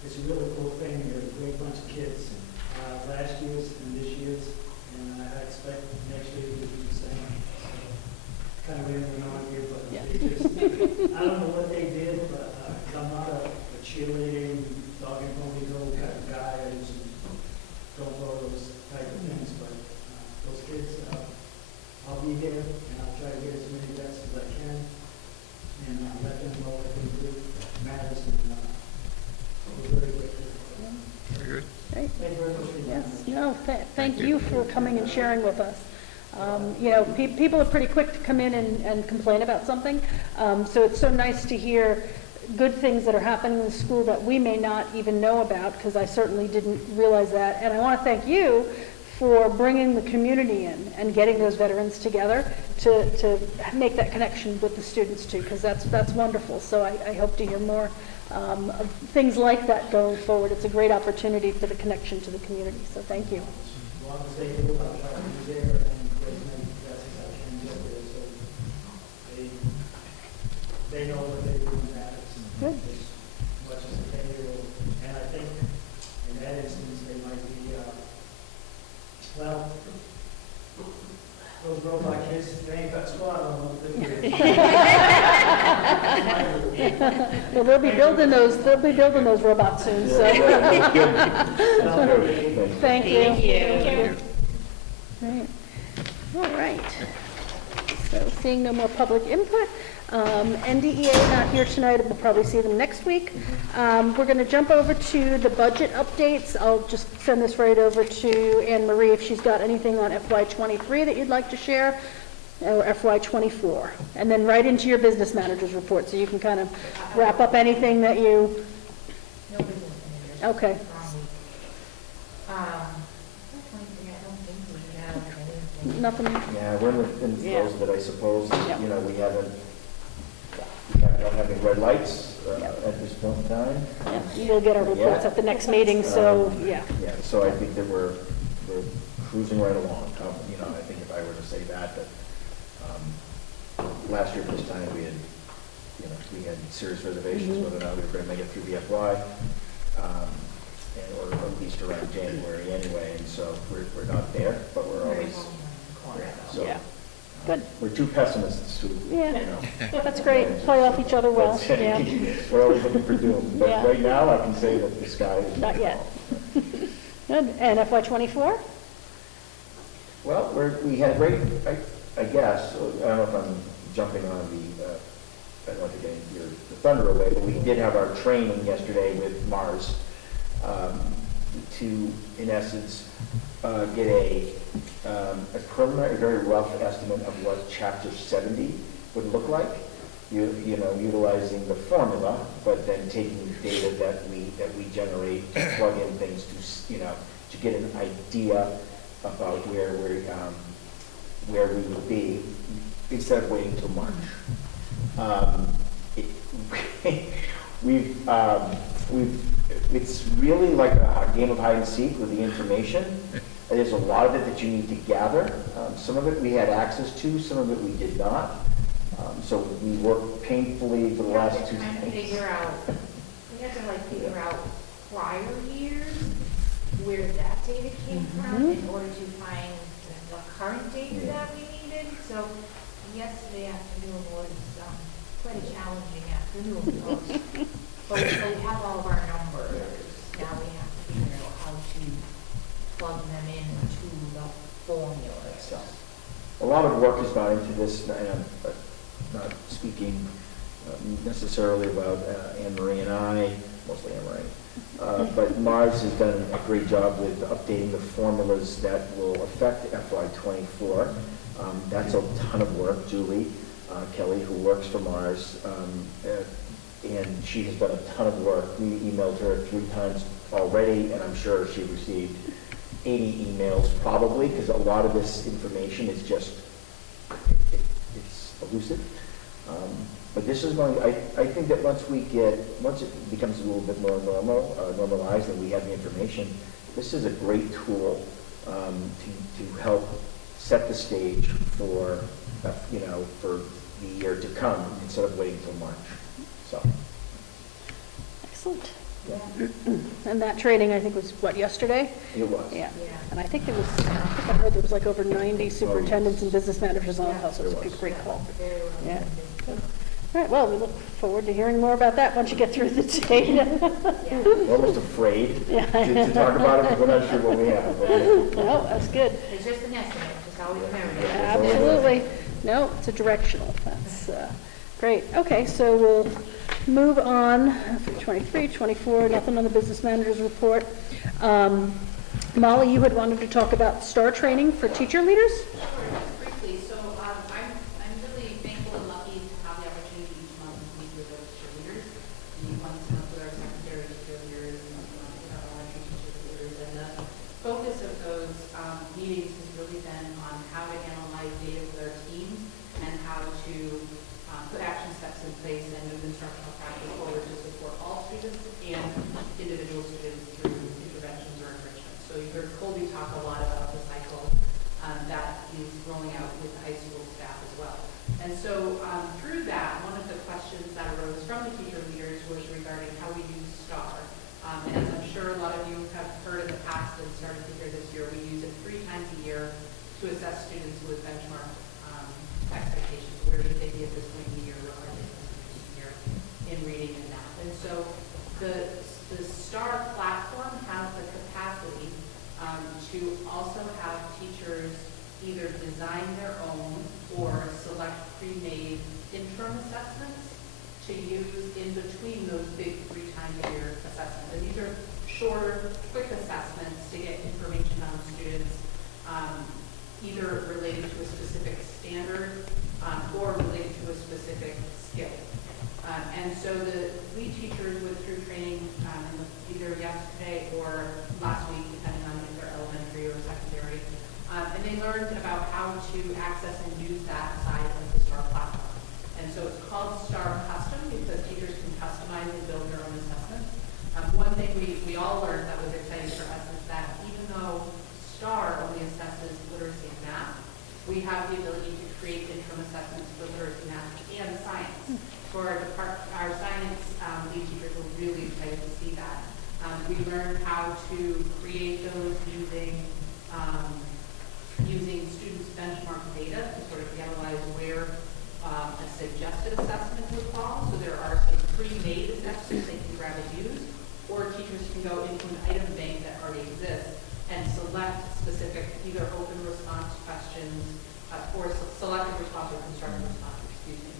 it's a really cool thing. They're a great bunch of kids. Last year's and this year's, and I expect next year to be the same. Kind of rambling on here, but I don't know what they did, but I'm not a cheerleading, dog and pony go kind of guy. I just don't know those type of things, but those kids, I'll be there, and I'll try to get as many vets as I can, and let them know what they do matters, and we're very grateful. Very good. Great. Thank you very much for your time. Yes, no, thank you for coming and sharing with us. You know, people are pretty quick to come in and complain about something, so it's so nice to hear good things that are happening in the school that we may not even know about, because I certainly didn't realize that. And I want to thank you for bringing the community in and getting those veterans together to make that connection with the students too, because that's wonderful. So I hope to hear more of things like that going forward. It's a great opportunity for the connection to the community, so thank you. As long as they do, I'll try to be there and get as many vets as I can get there, so they know what they do matters. Good. As much as a 10-year-old. And I think in that instance, they might be, well, those robot kids, they ain't got squat on them, do they? Well, they'll be building those robots soon, so. Thank you. Right. All right. So seeing no more public input, NDEA not here tonight, we'll probably see them next week. We're going to jump over to the budget updates. I'll just send this right over to Anne Marie if she's got anything on FY23 that you'd like to share, or FY24. And then right into your business manager's report, so you can kind of wrap up anything that you, No business managers. okay. I don't think we have anything. Nothing, Yeah, we're in Yeah. those that I suppose, Yeah. you know, we don't have any red lights at this point in time. yeah, we'll get our reports at the next meeting, so, yeah. Yeah, so I think that we're cruising right along. You know, I think if I were to say that last year at this time, we had serious reservations whether or not we were going to make it through the FY, or at least around January anyway, and so we're not there, but we're always, so. Yeah. Good. We're two pessimists who, Yeah. you know. That's great, play off each other well, That's- yeah. We're always looking for doom, but Yeah. right now I can say that the sky is. Not yet. Good, and FY24? Well, we had a great, I guess, I don't know if I'm jumping on I don't want to get the thunder away, but we did have our training yesterday with Mars to, in essence, get a preliminary, very rough estimate of what Chapter 70 would look like. You know, utilizing the formula, but then taking data that we generate to plug in things to get an idea about where we would be instead of waiting till March. It's really like a game of hide and seek with the information. There's a lot of it that you need to gather. Some of it we had access to, some of it we did not. So we worked painfully for the last 2 We have to days. figure out prior years where that data came from in order to find the current data that we needed. So yesterday afternoon was quite a challenging afternoon. But we have all of our numbers. Now we have to figure out how to plug them into the formula. So, a lot of work has gone into this, and I'm not speaking necessarily about Anne Marie and I, mostly Anne Marie, but Mars has done a great job with updating the formulas that will affect FY24. That's a ton of work. Julie Kelly, who works for Mars, and she has done a ton of work. We emailed her 3 times already, and I'm sure she received 80 emails probably, because a lot of this information is just, it's elusive. But this is going, I think that once it becomes a little bit more normalized and we have the information, this is a great tool to help set the stage for, for the year to come instead of waiting until March. So. Excellent. And that training, I think, was what, yesterday? It was. Yeah. And I think I heard there was like over 90 superintendents and business managers on the house, so it was a great call. Yeah. Good. All right, well, we look forward to hearing more about that once you get through the data. We're almost afraid to talk about it, because we're not sure what we have. But No, that's good. It's just an estimate, just always remember. Absolutely. No, it's a directional. That's great. Okay, so we'll move on. 23, 24, nothing on the business manager's report. Molly, you had wanted to talk about STAR training for teacher leaders? Sure, just briefly. So I'm really thankful and lucky to have the opportunity each month to meet with those cheerleaders. We meet once a month with our secondary cheerleaders and once a month with our elementary cheerleaders. And the focus of those meetings has really been on how to analyze data with our teams and how to put action steps in place and move instructional practice forward to support all students and individual students through interventions or enrichment. So you heard Colby talk a lot about the cycle that is rolling out with the high school staff as well. And so through that, one of the questions that arose from the teacher leaders was regarding how we use STAR. And as I'm sure a lot of you have heard in the past and started to hear this year, we use it 3 times a year to assess students with benchmark expectations. Where should they be at this point in the year, or are they year in reading and math? And so the STAR platform has the capacity to also have teachers either design their own or select pre-made interim assessments to use in between those big 3 times a year assessments. And these are shorter, quick assessments to get information on students, either related to a specific standard or related to a specific skill. And so the lead teachers went through training either yesterday or last week, depending on if they're elementary or secondary. And they learned about how to access and use that side of the STAR platform. And so it's called STAR Custom because teachers can customize and build their own assessments. One thing we all learned that was exciting for us is that even though STAR only assesses literacy and math, we have the ability to create interim assessments for literacy, math, and science. For our science lead teachers were really excited to see that. We learned how to create those using students' benchmark data to sort of analyze where a suggested assessment would fall. So there are some pre-made assessments they can grab and use, or teachers can go into an item bank that already exists and select specific either open response questions or selective response or constructive response, excuse me.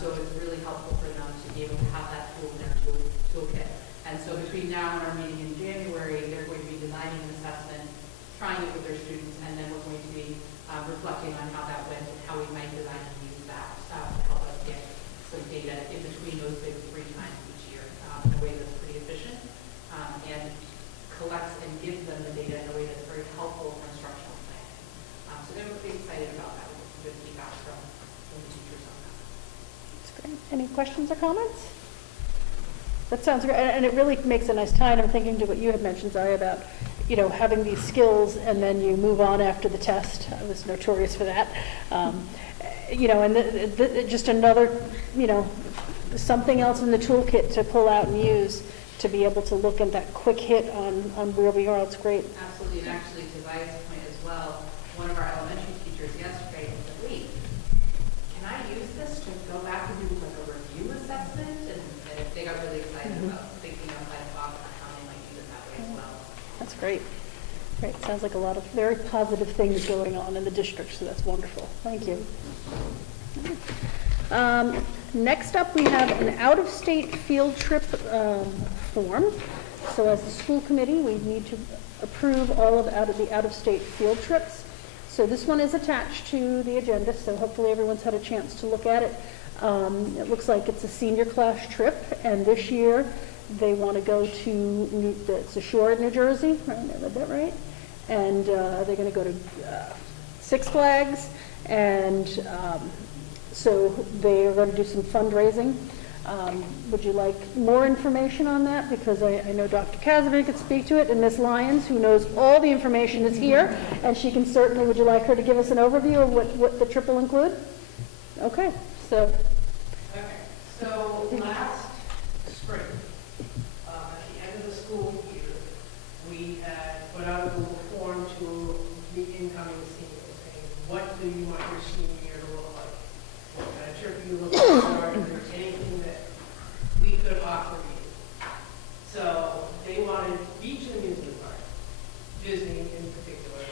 So it's really helpful for them to be able to have that tool in their toolkit. And so between now and our meeting in January, they're going to be designing an assessment, trying it with their students, and then we're going to be reflecting on how that went and how we might design and use that to help us get some data in between those big 3 times each year in a way that's pretty efficient and collects and gives them the data in a way that's very helpful for instructional planning. So they were pretty excited about that. We got some good feedback from the teachers on that. That's great. Any questions or comments? That sounds great, and it really makes a nice tie, and I'm thinking to what you had mentioned, Zaya, about, having these skills and then you move on after the test. I was notorious for that. And just another, something else in the toolkit to pull out and use to be able to look at that quick hit on where we are. It's great. Absolutely, and actually to Zaya's point as well, one of our elementary teachers yesterday said, wait, can I use this to go back and do like a review assessment? And they got really excited about thinking outside the box and how they might use it that way as well. That's great. Great. Sounds like a lot of very positive things going on in the district, so that's wonderful. Thank you. Next up, we have an out-of-state field trip form. So as a school committee, we need to approve all of the out-of-state field trips. So this one is attached to the agenda, so hopefully everyone's had a chance to look at it. It looks like it's a senior class trip, and this year they want to go to the Shore in New Jersey, right? I read that right? And they're going to go to Six Flags, and so they are going to do some fundraising. Would you like more information on that? Because I know Dr. Kazavin could speak to it, and Ms. Lyons, who knows all the information, is here, and she can certainly, would you like her to give us an overview of what the trip will include? Okay, so. Okay, so last spring, at the end of the school year, we had put out a Google form to the incoming seniors saying, what do you want your senior year to look like? What kind of trip you look for? Is there anything that we could offer you? So they wanted beach and amusement park, Disney in particular.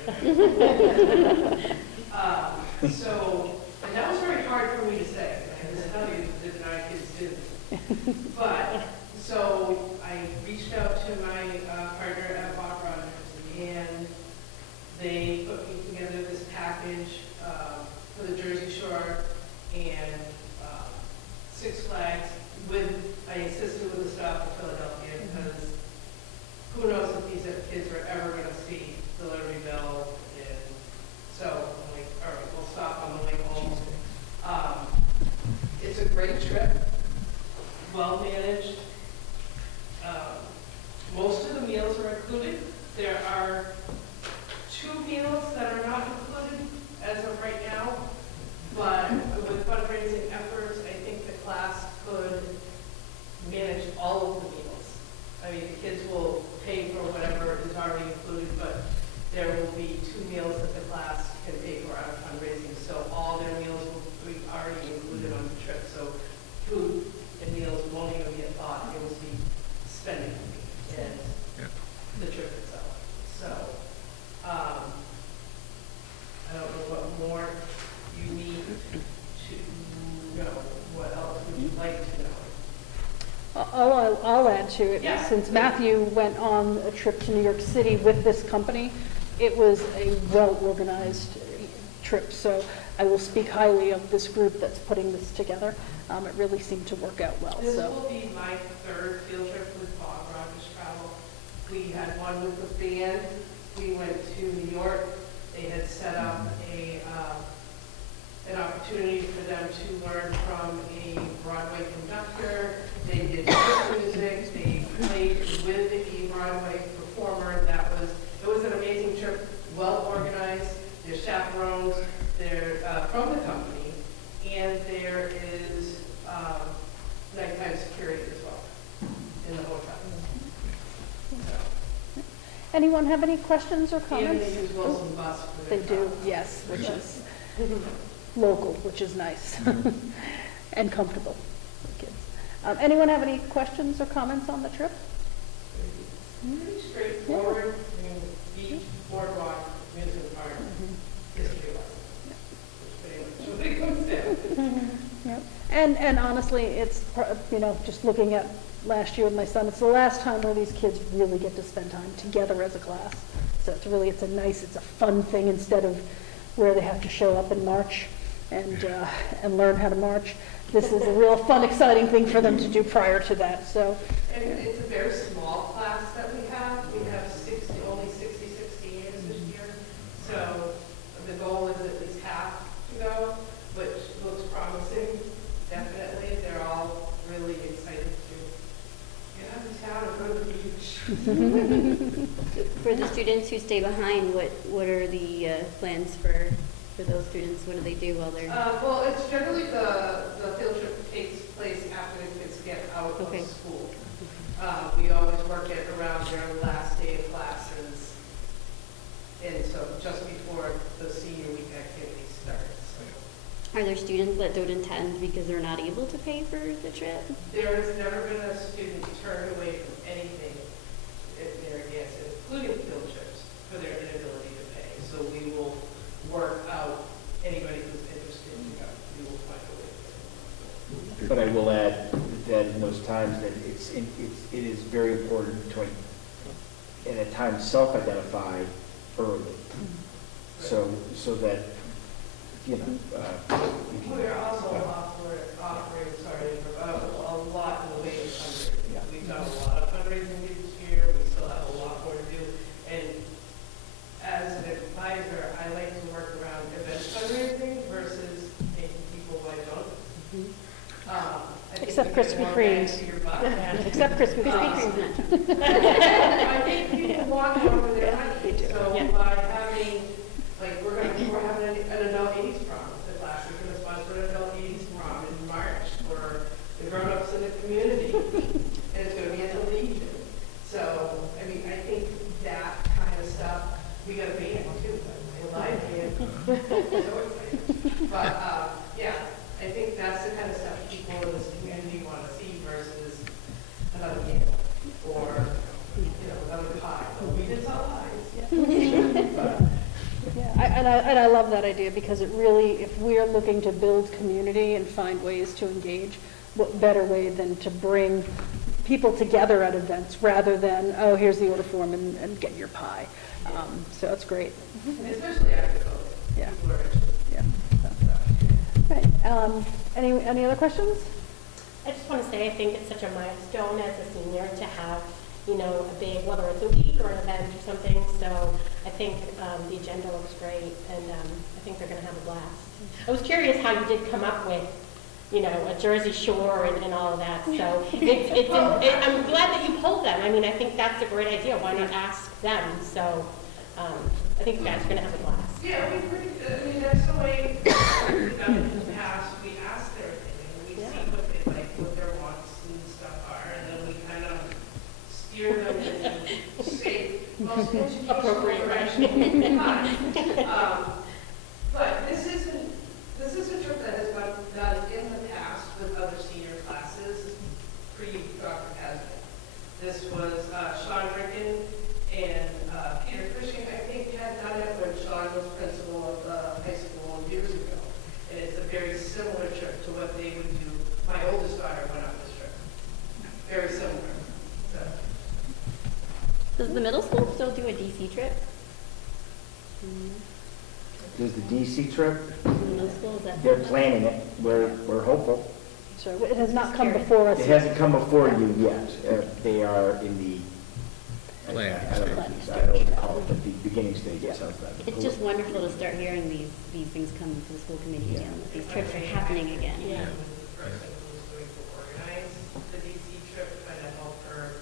And that was very hard for me to say. I had to tell you that our kids didn't. But, so I reached out to my partner at Bob Rogers, and they put me together this package for the Jersey Shore and Six Flags I assisted with the stop in Philadelphia because who knows if these kids are ever going to see the Liberty Bell. And so I'm like, all right, we'll stop on the way home. It's a great trip, well managed. Most of the meals are included. There are 2 meals that are not included as of right now, but with fundraising efforts, I think the class could manage all of the meals. I mean, the kids will pay for whatever is already included, but there will be 2 meals that the class can pay for out of fundraising. So all their meals will be already included on the trip. So food and meals won't even be a thought. It will be spending and the trip itself. So I don't know what more you need to know. to, Yeah. since Matthew went on a trip to New York City with this company, it was a well-organized trip. So I will speak highly of this group that's putting this together. It really seemed to work out well, This so. will be my third field trip with Bob Rogers Travel. We had one with the band. We went to New York. They had set up an opportunity for them to learn from a Broadway conductor. They did music. They played with a Broadway performer. It was an amazing trip, well organized. There's chaperones. They're from the company, and there is nighttime security as well in the hotel. Anyone have any questions or And comments? they use Wilson bus for They their do, travel. yes, which is local, which is nice and comfortable for kids. Anyone have any questions or comments on the trip? Pretty straightforward. I mean, beach, boardwalk, amusement park, history lesson. Which pretty much what it comes down to. Yeah. And honestly, it's, just looking at last year with my son, it's the last time where these kids really get to spend time together as a class. So it's a fun thing instead of where they have to show up and march and learn how to march. This is a real fun, exciting thing for them to do prior to that, so. And it's a very small class that we have. We have only 66 seniors this year. So the goal is at least half to go, which looks promising, definitely. They're all really excited to get out of town and go to the beach. For the students who stay behind, what are the plans for those students? What do they do while they're? Well, it's generally the field trip takes place after the kids get out Okay. of school. We always work it around their last day of classes, and so just before the senior week activity starts. Are there students that don't attend because they're not able to pay for the trip? There has never been a student turned away from anything if they're against it, including field trips, for their inability to pay. So we will work out anybody who's interested to go. We will find a way. But I will add that in those times that it is very important to, at times, self-identify early. So that, you can. We're also offering, a lot in the way of fundraising. We've done a lot of fundraising this year. We still have a lot more to do. And as an advisor, I like to work around event fundraising versus making people buy junk. I think Except you get Krispy more bang Kremes. for your buck. Except Krispy Krispy Kremes. Kreme's I think people want more for their money. they do. So Yeah. by having, we're having an adult 80s prom. The class is going to sponsor an adult 80s prom in March for the grown-ups in the community. And it's going to be at the Legion. So, I mean, I think that kind of stuff, we got a band too, a live band. So excited. But, yeah, I think that's the kind of stuff people in this community want to see versus another game or, another pie. We did sell pies. Yeah, and I love that idea because it really, if we're looking to build community and find ways to engage, what better way than to bring people together at events rather than, oh, here's the order form and get your pie. So that's great. And especially after COVID. Yeah. People are interested. Yeah. Right. Any other questions? I just want to say I think it's such a milestone as a senior to have, a big, whether it's a week or an event or something. So I think the agenda looks great, and I think they're going to have a blast. I was curious how you did come up with, a Jersey Shore and all of that. So I'm glad that you pulled them. I mean, I think that's a great idea. Why not ask them? So I think you guys are going to have a blast. Yeah, that's the way we've done it in the past. We ask their opinion, we see what they like, what their wants and stuff are, and then we kind of steer them in safe, most appropriate direction. But this is a trip that has been done in the past with other senior classes pre-Dr. Hasbin. This was Sean Ricken and Peter Cushing, I think, had done it when Sean was principal of the high school years ago. And it's a very similar trip to what they would do. My oldest daughter went on this trip. Very similar. Does the middle school still do a DC trip? Does the DC trip? The middle school, is that? They're planning it. We're hopeful. So it has not come before us. It hasn't come before you yet. They are in the, I don't know what to call it, but the beginning stages of that. It's just wonderful to start hearing these things come to the school committee again, that these trips are happening again. Yeah. The person who's doing to organize the DC trip, kind of help her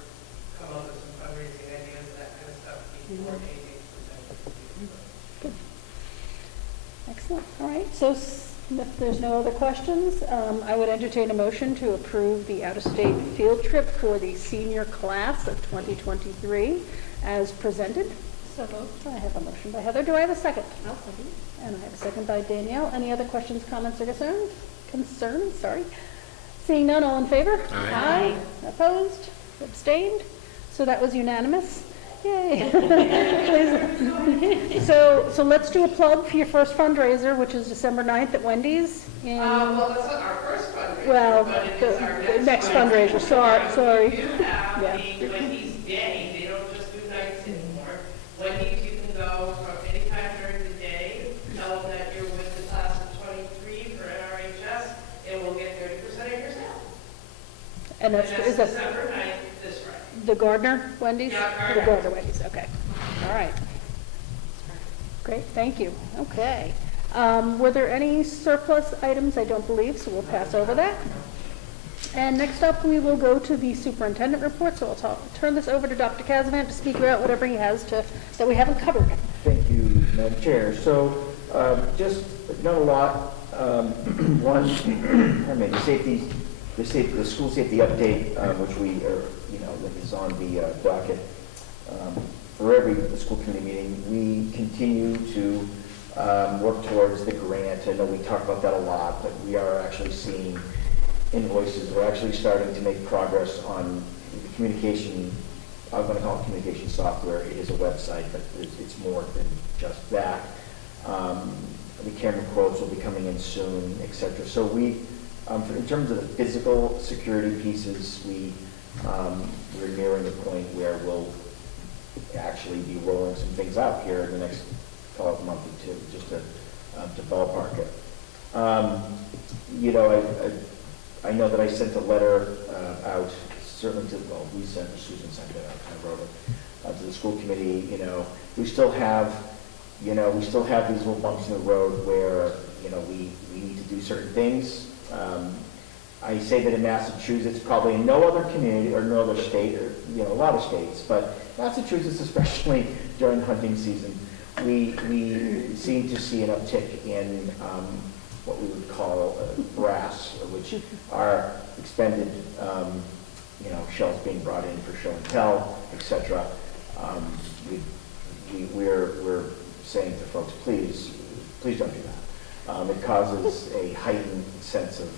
come up with some fundraising ideas, that kind of stuff before anything's presented. Excellent. All right, so if there's no other questions, I would entertain a motion to approve the out-of-state field trip for the senior class of 2023 as presented. So moved. I have a motion by Heather. Do I have a second? I'll second it. And I have a second by Danielle. Any other questions, comments, or concerns? Concerns, sorry. Seeing none, all in favor? Aye. Opposed? Abstained? So that was unanimous. Yay. So let's do a plug for your first fundraiser, which is December 9th at Wendy's. Well, that's not our first fundraiser, Well, but it the is our next fundraiser. Sorry. We do have Yeah. a Wendy's Day. They don't just do nights anymore. Wendy's, you can go from any time during the day, tell them that you're with the class of 23 for NRHS, and we'll get 30% of your sale. And And is that December 9th, this Friday. the Gardner Wendy's? Yeah, The Gardner Wendy's, okay. All right. Great, thank you. Okay. Were there any surplus items? I don't believe, so we'll pass over that. And next up, we will go to the superintendent report, so I'll turn this over to Dr. Casavan to speak about whatever he has that we haven't covered. Thank you, Madam Chair. So, just not a lot. One, pardon me, the school safety update, which we are, that is on the docket for every school committee meeting. We continue to work towards the grant. I know we talk about that a lot, but we are actually seeing invoices. We're actually starting to make progress on the communication. I'm going to call it communication software. It is a website, but it's more than just that. The camera quotes will be coming in soon, et cetera. So we, in terms of the physical security pieces, we're nearing the point where we'll actually be rolling some things out here in the next month or two, just to ballpark it. I know that I sent a letter out, certainly Susan sent it out, I wrote it, to the school committee. We still have these little bumps in the road where, we need to do certain things. I say that in Massachusetts, probably in no other community or no other state, or, a lot of states, but Massachusetts, especially during hunting season, we seem to see an uptick in what we would call brass, which are expended, shells being brought in for show and tell, etc. We're saying to folks, please don't do that. It causes a heightened sense of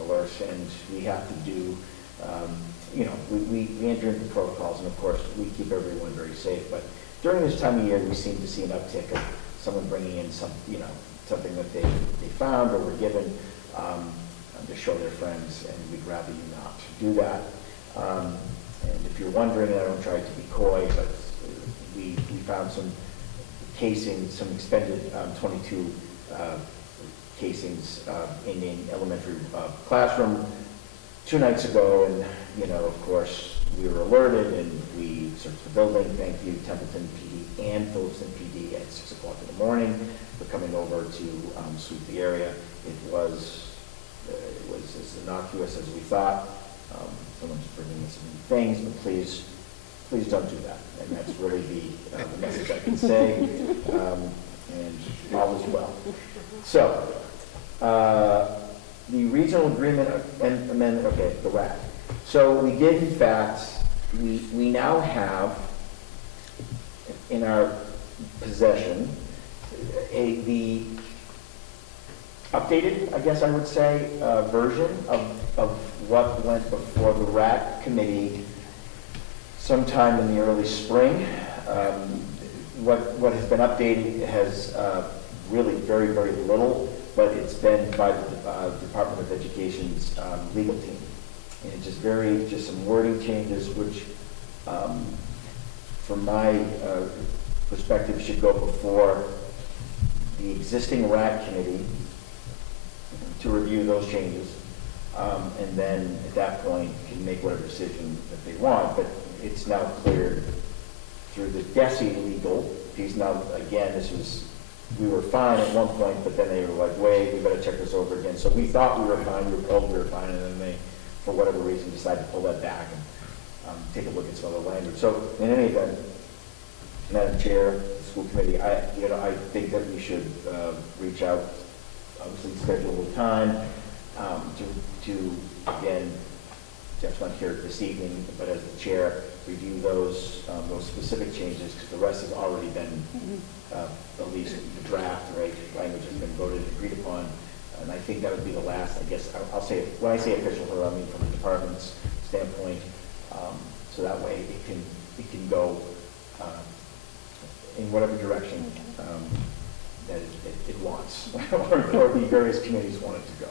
alert, and we have to do, we enter into protocols, and of course we keep everyone very safe. But during this time of year, we seem to see an uptick of someone bringing in something that they found or were given to show their friends, and we'd rather you not do that. And if you're wondering, and I don't try to be coy, but we found some casings, some expended 22 casings in an elementary classroom 2 nights ago, and of course we were alerted and we searched the building. Thank you, Templeton PD and Phillipston PD at 6 o'clock in the morning for coming over to sweep the area. It was as innocuous as we thought. Someone's bringing in some things, but please don't do that. And that's really the message I can say. And all is well. So, the regional agreement amendment, okay, the RAC. So we did, in fact, we now have in our possession the updated, I guess I would say, version of what went before the RAC committee sometime in the early spring. What has been updated has really very, very little, but it's been by the Department of Education's legal team. And just some wording changes, which from my perspective, should go before the existing RAC committee to review those changes, and then at that point can make whatever decision that they want. But it's now clear through the DESI legal piece. Now, again, we were fine at one point, but then they were like, wait, we better check this over again. So we thought we were fine, we were told we were fine, and then they, for whatever reason, decided to pull that back and take a look at some other language. So in any event, Madam Chair, the school committee, I think that we should reach out, obviously schedule a time to again, Jeff's not here this evening, but as the chair, review those specific changes, because the rest has already been, at least the draft, right, language has been voted and agreed upon. And I think that would be the last, I guess, I'll say, when I say official, I mean from the department's standpoint, so that way it can go in whatever direction that it wants, or the various committees want it to go.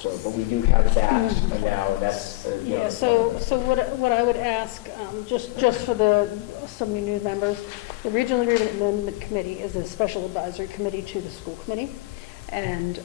So, but we do have that now, and that's, Yeah, so what I would ask, just for some new members, the Regional Agreement Amendment Committee is a special advisory committee to the school committee. And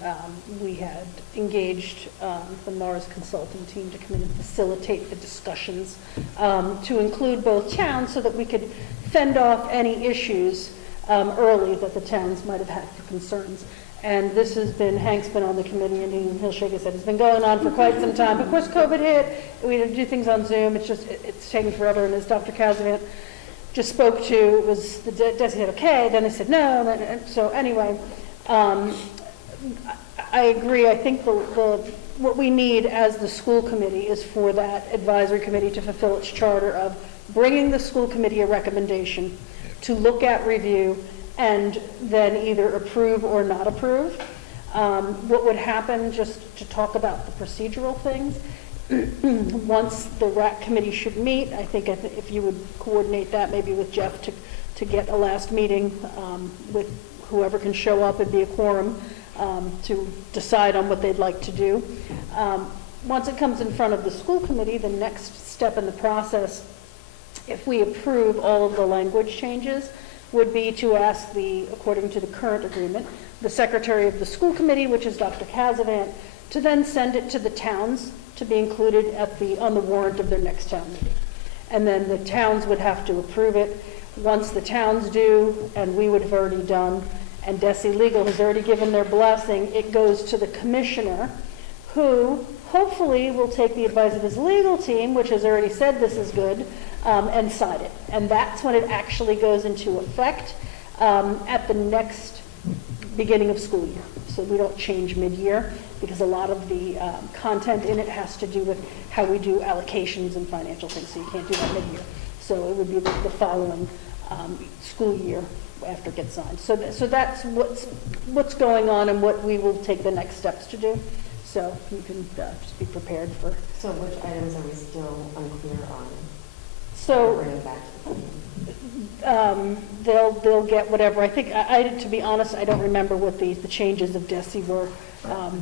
we had engaged the Mars consulting team to come in and facilitate the discussions to include both towns so that we could fend off any issues early that the towns might have had for concerns. And this has been, Hank's been on the committee, and he'll shake his head. It's been going on for quite some time. Of course, COVID hit. We had to do things on Zoom. It's just, it's taken forever. And as Dr. Kazavant just spoke to, it was, the DESI said, okay, then they said no. And so anyway, I agree. I think what we need as the school committee is for that advisory committee to fulfill its charter of bringing the school committee a recommendation to look at, review, and then either approve or not approve. What would happen, just to talk about the procedural things, once the RAC committee should meet, I think if you would coordinate that maybe with Jeff to get a last meeting with whoever can show up and be a quorum to decide on what they'd like to do. Once it comes in front of the school committee, the next step in the process, if we approve all of the language changes, would be to ask according to the current agreement, the secretary of the school committee, which is Dr. Kazavant, to then send it to the towns to be included on the warrant of their next town meeting. And then the towns would have to approve it. Once the towns do, and we would have already done, and DESI Legal has already given their blessing, it goes to the commissioner, who hopefully will take the advice of his legal team, which has already said this is good, and sign it. And that's when it actually goes into effect at the next beginning of school year. So we don't change mid-year, because a lot of the content in it has to do with how we do allocations and financial things, so you can't do that mid-year. So it would be the following school year after it gets signed. So that's what's going on and what we will take the next steps to do. So you can just be prepared for. So which items are we still unclear on? So Bring it back to the they'll get whatever. I think, to be honest, I don't remember what the changes of DESI were,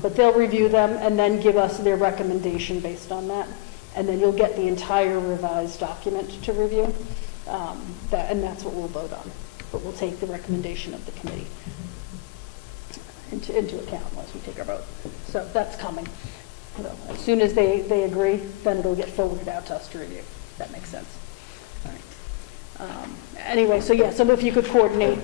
but they'll review them and then give us their recommendation based on that. And then you'll get the entire revised document to review, and that's what we'll vote on. But we'll take the recommendation of the committee into account once we take our vote. So that's coming. So as soon as they agree, then it'll get forwarded out to us to review. If that makes sense. All right. Anyway, so yeah, so if you could coordinate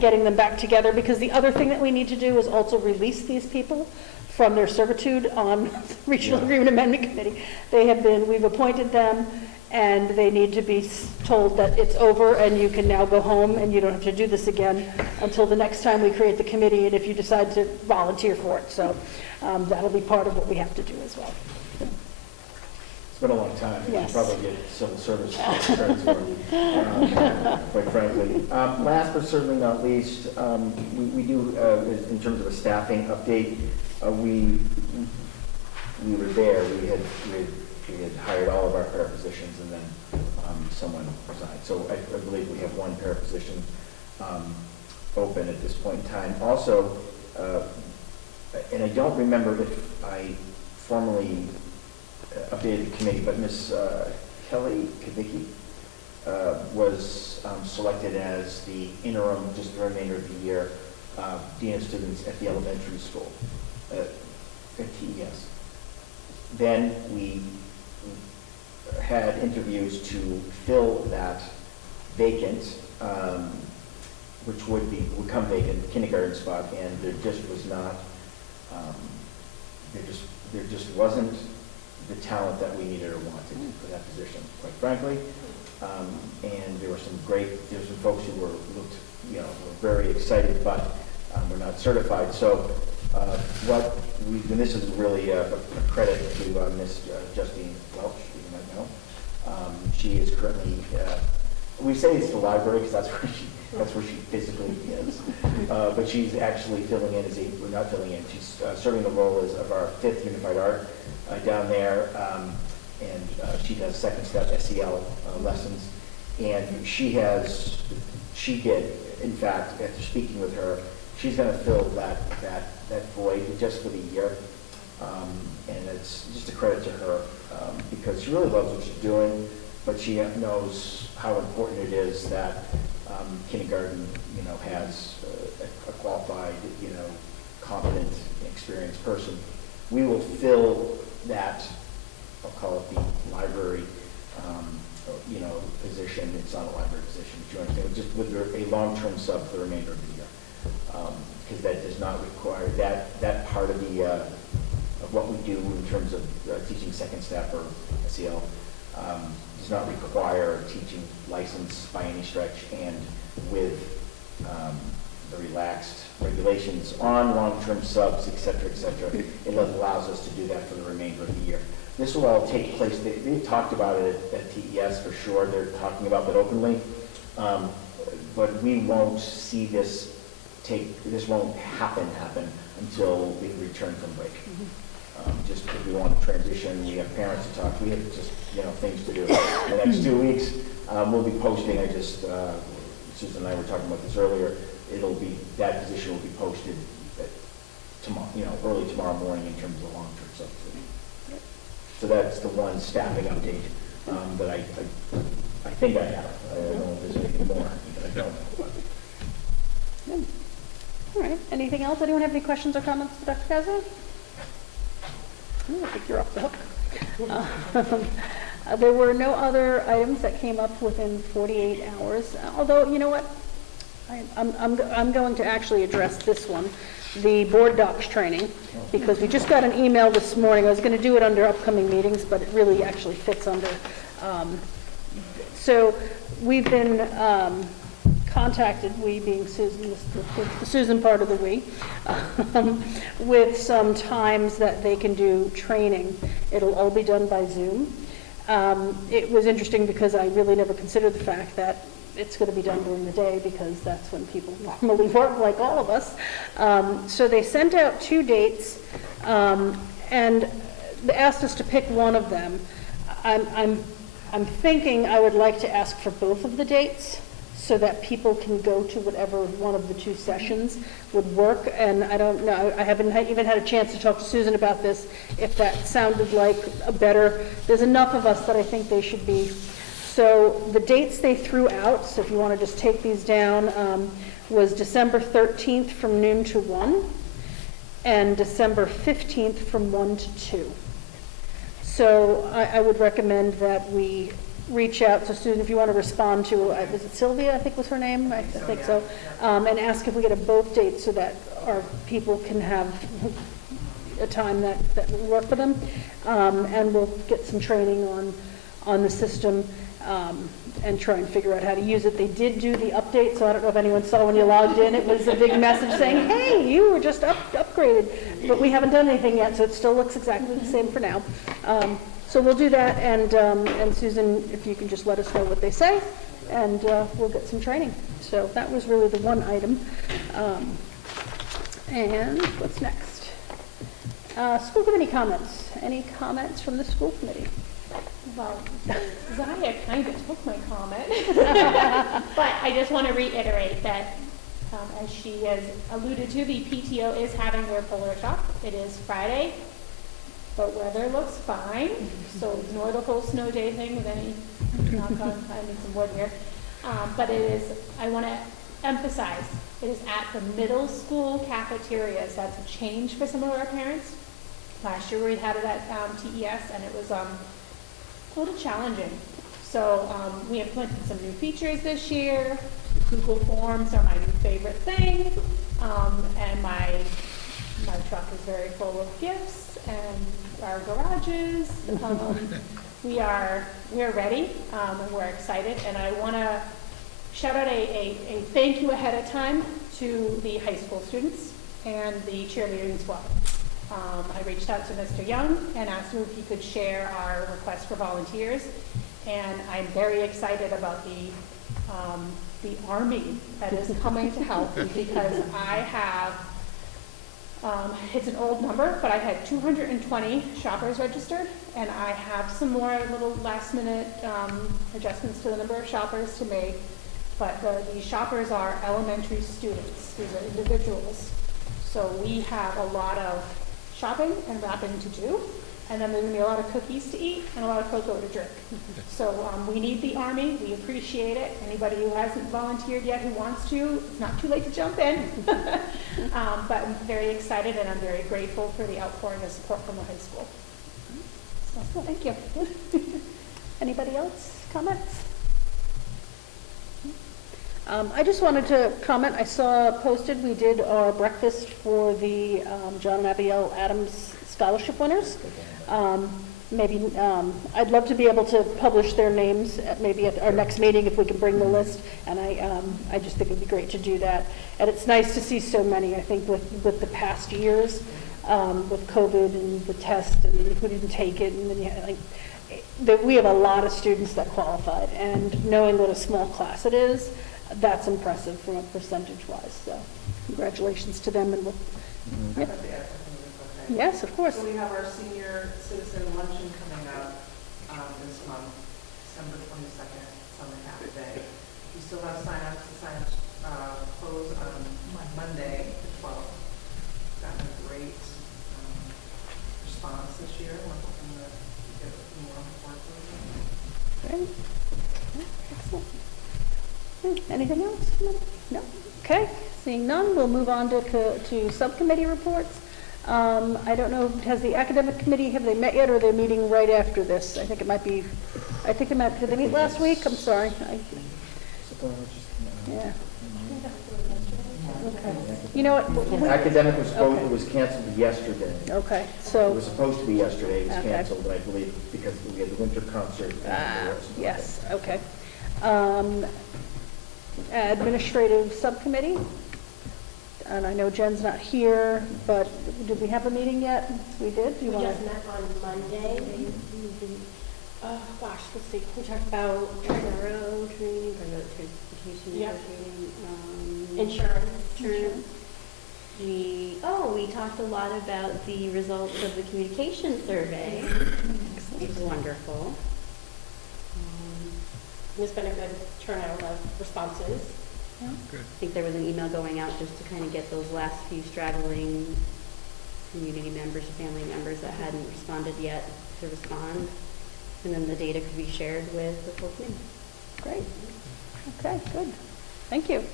getting them back together, because the other thing that we need to do is also release these people from their servitude on the Regional Agreement Amendment Committee. We've appointed them, and they need to be told that it's over and you can now go home and you don't have to do this again until the next time we create the committee, and if you decide to volunteer for it. So that'll be part of what we have to do as well. It's been a long time. Yes. You probably get civil service insurance for quite frankly. Last but certainly not least, we do, in terms of a staffing update, we were there. We had hired all of our para positions, and then someone resigned. So I believe we have one para position open at this point in time. Also, and I don't remember if I formally updated the committee, but Ms. Kelly Kadicki was selected as the interim, just the remainder of the year, Dean of Students at the elementary school, at TES. Then we had interviews to fill that vacant, which would become vacant, kindergarten spot, and there just was not, there just wasn't the talent that we needed or wanted for that position, quite frankly. And there were some folks who looked, were very excited, but were not certified. So and this is really a credit to Miss Justine Welch, you might know. She is currently, we say it's the library because that's where she physically is. But she's actually filling in she's serving the role of our 5th Unified Art down there. And she does second step SEL lessons. And she did, in fact, after speaking with her, she's going to fill that void just for the year. And it's just a credit to her because she really loves what she's doing, but she knows how important it is that kindergarten, has a qualified, competent, experienced person. We will fill that, I'll call it the library, position. It's not a library position, but you understand, just with a long-term sub for the remainder of the year. Because that does not require, that part of of what we do in terms of teaching second step or SEL does not require a teaching license by any stretch, and with the relaxed regulations on long-term subs, et cetera, it allows us to do that for the remainder of the year. This will all take place, they've talked about it at TES for sure, they're talking about that openly, but we won't see this won't happen until we return from break. Just because we want to transition, we have parents to talk, we have just, things to do. The next 2 weeks, we'll be posting, Susan and I were talking about this earlier, that position will be posted tomorrow, early tomorrow morning in terms of long-term subsidy. So that's the one staffing update that I think I have. I don't know if there's anything more, but I don't. Good. All right, anything else? Anyone have any questions or comments to Dr. Kazan? I think you're off the hook. There were no other items that came up within 48 hours, although, you know what? I'm going to actually address this one, the board docs training, because we just got an email this morning. I was going to do it under upcoming meetings, but it really actually fits under. So we've been contacted, we being Susan, the Susan part of the we, with some times that they can do training. It'll all be done by Zoom. It was interesting because I really never considered the fact that it's going to be done during the day because that's when people normally work, like all of us. So they sent out 2 dates and they asked us to pick one of them. I'm thinking I would like to ask for both of the dates so that people can go to whatever one of the 2 sessions would work. And I don't know, I haven't even had a chance to talk to Susan about this, if that sounded like a better, there's enough of us that I think they should be. So the dates they threw out, so if you want to just take these down, was December 13th from noon to 1 and December 15th from 1 to 2. So I would recommend that we reach out to Susan if you want to respond to, was it Sylvia, I think was her name? I think so. And ask if we get both dates so that our people can have a time that will work for them. And we'll get some training on the system and try and figure out how to use it. They did do the update, so I don't know if anyone saw when you logged in. It was a big message saying, hey, you were just upgraded. But we haven't done anything yet, so it still looks exactly the same for now. So we'll do that, and Susan, if you can just let us know what they say, and we'll get some training. So that was really the one item. And what's next? School committee comments. Any comments from the school committee? Well, Zaya kind of took my comment, but I just want to reiterate that, as she has alluded to, the PTO is having their polar talk. It is Friday, but weather looks fine, so ignore the whole snow day thing with any, knock on, I need some wood here. But it is, I want to emphasize, it is at the middle school cafeterias. That's a change for some of our parents. Last year we had it at TES, and it was a little challenging. So we implemented some new features this year. Google Forms are my new favorite thing, and my truck is very full of gifts, and our garages. We're ready, and we're excited, and I want to shout out a thank you ahead of time to the high school students and the cheerleading squad. I reached out to Mr. Young and asked him if he could share our request for volunteers, and I'm very excited about the army that is coming to help, because I have, it's an old number, but I had 220 shoppers registered, and I have some more little last minute adjustments to the number of shoppers to make. But the shoppers are elementary students. These are individuals. So we have a lot of shopping and wrapping to do. And then there's going to be a lot of cookies to eat and a lot of cocoa to drink. So we need the Army. We appreciate it. Anybody who hasn't volunteered yet who wants to, it's not too late to jump in. But I'm very excited, and I'm very grateful for the outpouring of support from the high school. So thank you. Anybody else? Comments? I just wanted to comment, I saw posted, we did our breakfast for the John and Abigail Adams Scholarship winners. Maybe, I'd love to be able to publish their names maybe at our next meeting if we can bring the list, and I just think it'd be great to do that. And it's nice to see so many, I think, with the past years, with COVID and the test and who didn't take it, and then you had, like, that we have a lot of students that qualified, and knowing what a small class it is, that's impressive from a percentage-wise. So, congratulations to them. And yeah. Yes, of course. So we have our senior citizen luncheon coming up this month, December 22nd, summer half day. We still have sign-ups. The sign-ups close on Monday, the 12th. Gotten a great response this year. We're hoping to get a few more before it closes. Great. Excellent. Anything else? No? Okay, seeing none, we'll move on to subcommittee reports. I don't know, has the academic committee, have they met yet, or are they meeting right after this? I think it might be, did they meet last week? I'm sorry. Yeah. Okay. You know what? Academic was supposed, it was canceled yesterday. Okay, It so, was supposed to be yesterday, it was Okay. canceled, I believe, because we had the winter concert. yes, okay. Administrative subcommittee, and I know Jen's not here, but did we have a meeting yet? We did? Do you We want just met on Monday. Oh, gosh, let's see, we talked about Training, transportation, Yep. negotiating, insurance. We talked a lot about the results of the communication survey. It's wonderful. There's been a good turnout of responses. I think there was an email going out just to kind of get those last few straggling community members, family members that hadn't responded yet to respond. And then the data could be shared with the full community. Great. Okay, good. Thank you.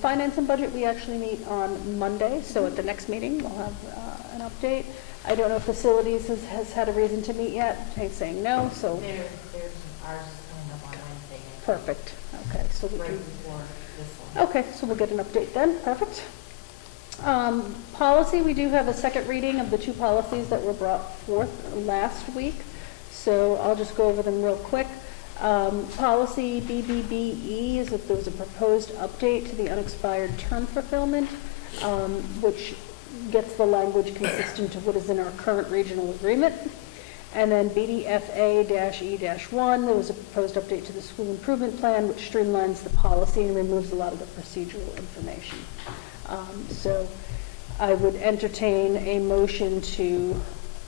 Finance and budget, we actually meet on Monday, so at the next meeting, we'll have an update. I don't know if facilities has had a reason to meet yet. Jay's saying no, so. There's ours is coming up on Wednesday. Perfect. Okay, so we Right can. before this one. Okay, so we'll get an update then. Perfect. Policy, we do have a second reading of the two policies that were brought forth last week. So I'll just go over them real quick. Policy BBBE is that there was a proposed update to the unexpired term fulfillment, which gets the language consistent to what is in our current regional agreement. And then BDFA-E-1, there was a proposed update to the school improvement plan, which streamlines the policy and removes a lot of the procedural information. So I would entertain a motion to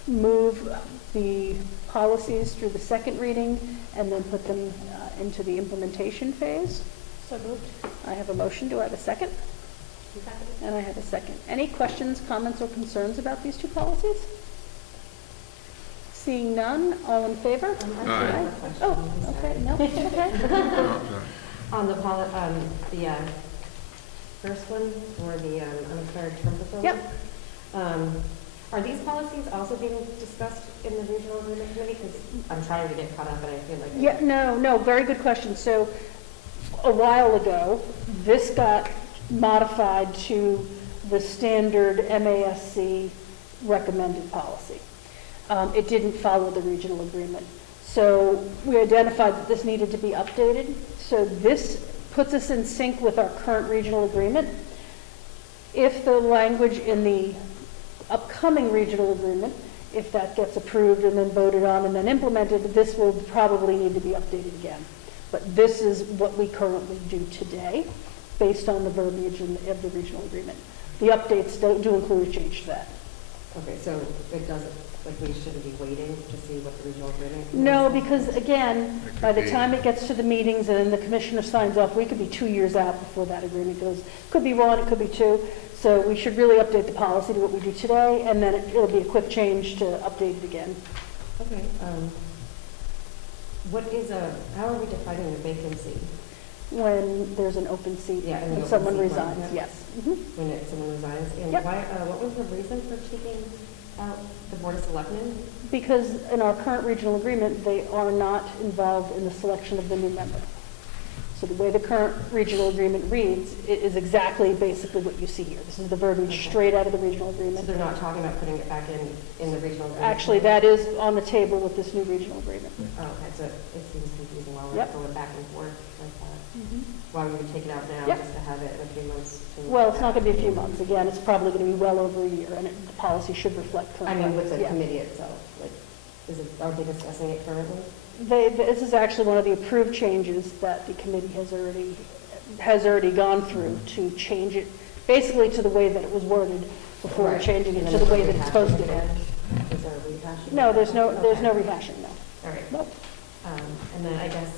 move the policies through the second reading and then put them into the implementation phase. So moved. I have a motion. Do I have a second? And I have a second. Any questions, comments, or concerns about these two policies? Seeing none, all in favor? Aye. Oh, okay, no, okay. On the first one, for the unexpired term fulfillment? Yep. Are these policies also being discussed in the regional agreement committee? Because I'm trying to get caught up, and I feel like. Yeah, no, very good question. So a while ago, this got modified to the standard MASC recommended policy. It didn't follow the regional agreement. So we identified that this needed to be updated. So this puts us in sync with our current regional agreement. If the language in the upcoming regional agreement, if that gets approved and then voted on and then implemented, this will probably need to be updated again. But this is what we currently do today, based on the verbiage of the regional agreement. The updates do include a change to that. Okay, so it doesn't, like, we shouldn't be waiting to see what the regional agreement. No, because again, by the time it gets to the meetings and then the commissioner signs off, we could be 2 years out before that agreement goes. Could be 1, it could be 2. So we should really update the policy to what we do today, and then it'll be a quick change to update it again. Okay. How are we defining the vacancy? When there's an open seat Yeah, and the and open someone seat one, resigns, yeah. yes. Mhm. When someone resigns? And Yep. why, what was the reason for taking out the Board of Selectmen? Because in our current regional agreement, they are not involved in the selection of the new member. So the way the current regional agreement reads, it is exactly basically what you see here. This is the verbiage straight out of the regional So agreement. they're not talking about putting it back in the regional agreement? Actually, that is on the table with this new regional agreement. Oh, okay, so it seems confusing while we're Yep. going back and forth like that. Why would we take it out now, Yep. just to have it in a few months? Well, it's not going to be a few months. Again, it's probably going to be well over a year, and the policy should reflect I current. mean, with the yeah. committee itself, like, are they discussing it currently? This is actually one of the approved changes that the committee has already gone through to change it, basically to the way that it was worded before Right. changing it And to then the way is that it it's rehashing posted. again? Is there a rehashing? No, there's no Okay. rehashing, no. All right. Nope. And then I guess,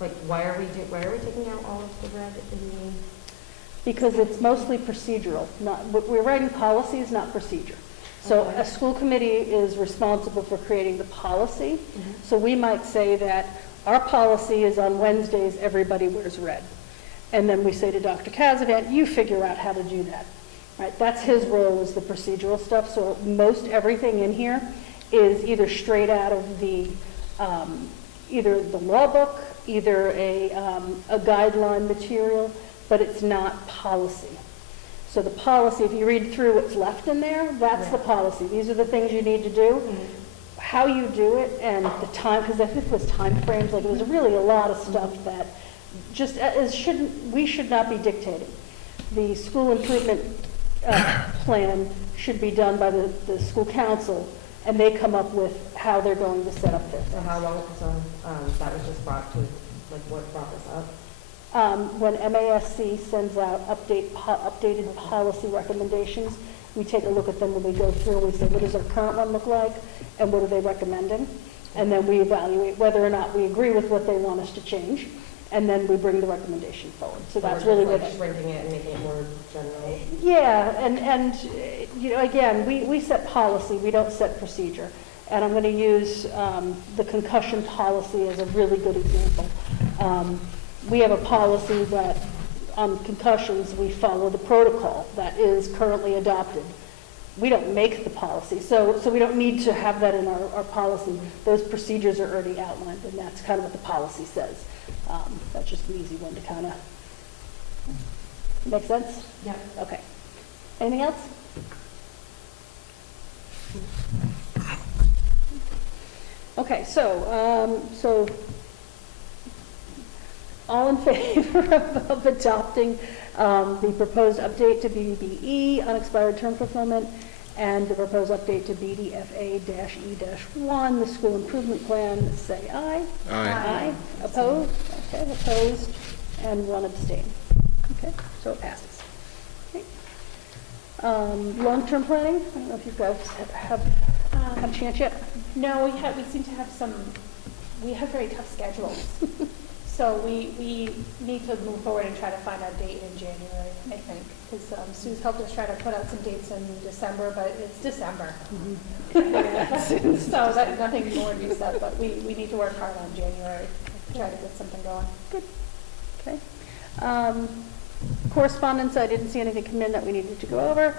like, why are we taking out all of the red in Because it's mostly procedural, we're writing policies, not procedure. So Okay. a school committee is responsible for creating the policy. So we might say that our policy is on Wednesdays, everybody wears red. And then we say to Dr. Casavant, you figure out how to do that. Right? That's his role, is the procedural stuff. So most everything in here is either straight out of the, either the law book, either a guideline material, but it's not policy. So the policy, if you read through what's left in there, that's the policy. These are the things you need to do. How you do it and the time, because I think it was time frames, like it was really a lot of stuff that just we should not be dictating. The school improvement plan should be done by the school council, and they come up with how they're going to set up this. So how long, that was just brought to, like, what brought this up? When MASC sends out updated policy recommendations, we take a look at them when we go through, and we say, what does our current one look like, and what are they recommending? And then we evaluate whether or not we agree with what they want us to change, and then we bring the recommendation forward. So that's really what. Like shrinking it and making it more general? Yeah, and you know, again, we set policy, we don't set procedure. And I'm going to use the concussion policy as a really good example. We have a policy that on concussions, we follow the protocol that is currently adopted. We don't make the policy, so we don't need to have that in our policy. Those procedures are already outlined, and that's kind of what the policy says. That's just an easy one to kind of, make sense? Yeah. Okay. Anything else? Okay, so all in favor of adopting the proposed update to BBE, unexpired term fulfillment, and the proposed update to BDFA-E-1, the school improvement plan, say aye. Aye. Opposed? Okay, opposed, and 1 abstain. Okay, so it passes. Okay. Long-term planning, I don't know if you guys have had a chance yet. No, we seem to have we have very tough schedules. So we need to move forward and try to find our date in January, I think, because Sue's helped us try to put out some dates in December, but it's December. So that, nothing more to be said, but we need to work hard on January, try to get something going. Good. Okay. Correspondence, I didn't see anything come in that we needed to go over.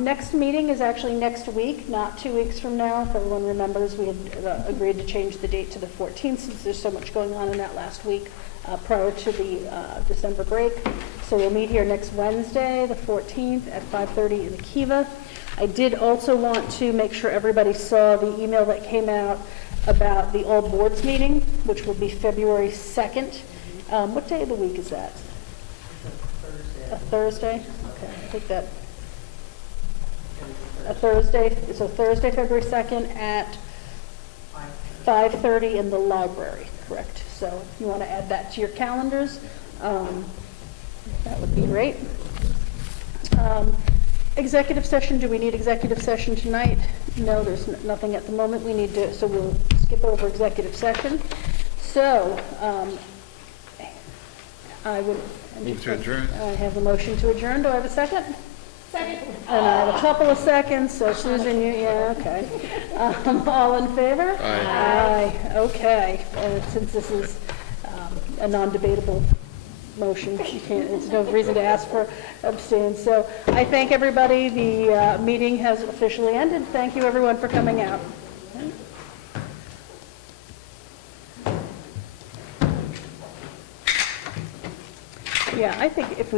Next meeting is actually next week, not 2 weeks from now. If everyone remembers, we had agreed to change the date to the 14th since there's so much going on in that last week prior to the December break. So we'll meet here next Wednesday, the 14th at 5:30 in the Kiva. I did also want to make sure everybody saw the email that came out about the all boards meeting, which will be February 2nd. What day of the week is that? A Thursday? Okay, I think that, a Thursday, so Thursday, February 2nd at 5:30 in the library, correct? So if you want to add that to your calendars, that would be great. Executive session, do we need executive session tonight? No, there's nothing at the moment we need to, so we'll skip over executive session. So, I would... Move to adjourn. I have a motion to adjourn. Do I have a second? Second. And I have a couple of seconds, so Susan, you, yeah, okay. All in favor? Aye. Aye, okay. Since this is a non-debatable motion, you can't, there's no reason to ask for abstain. So I thank everybody. The meeting has officially ended. Thank you, everyone, for coming out. Yeah, I think if we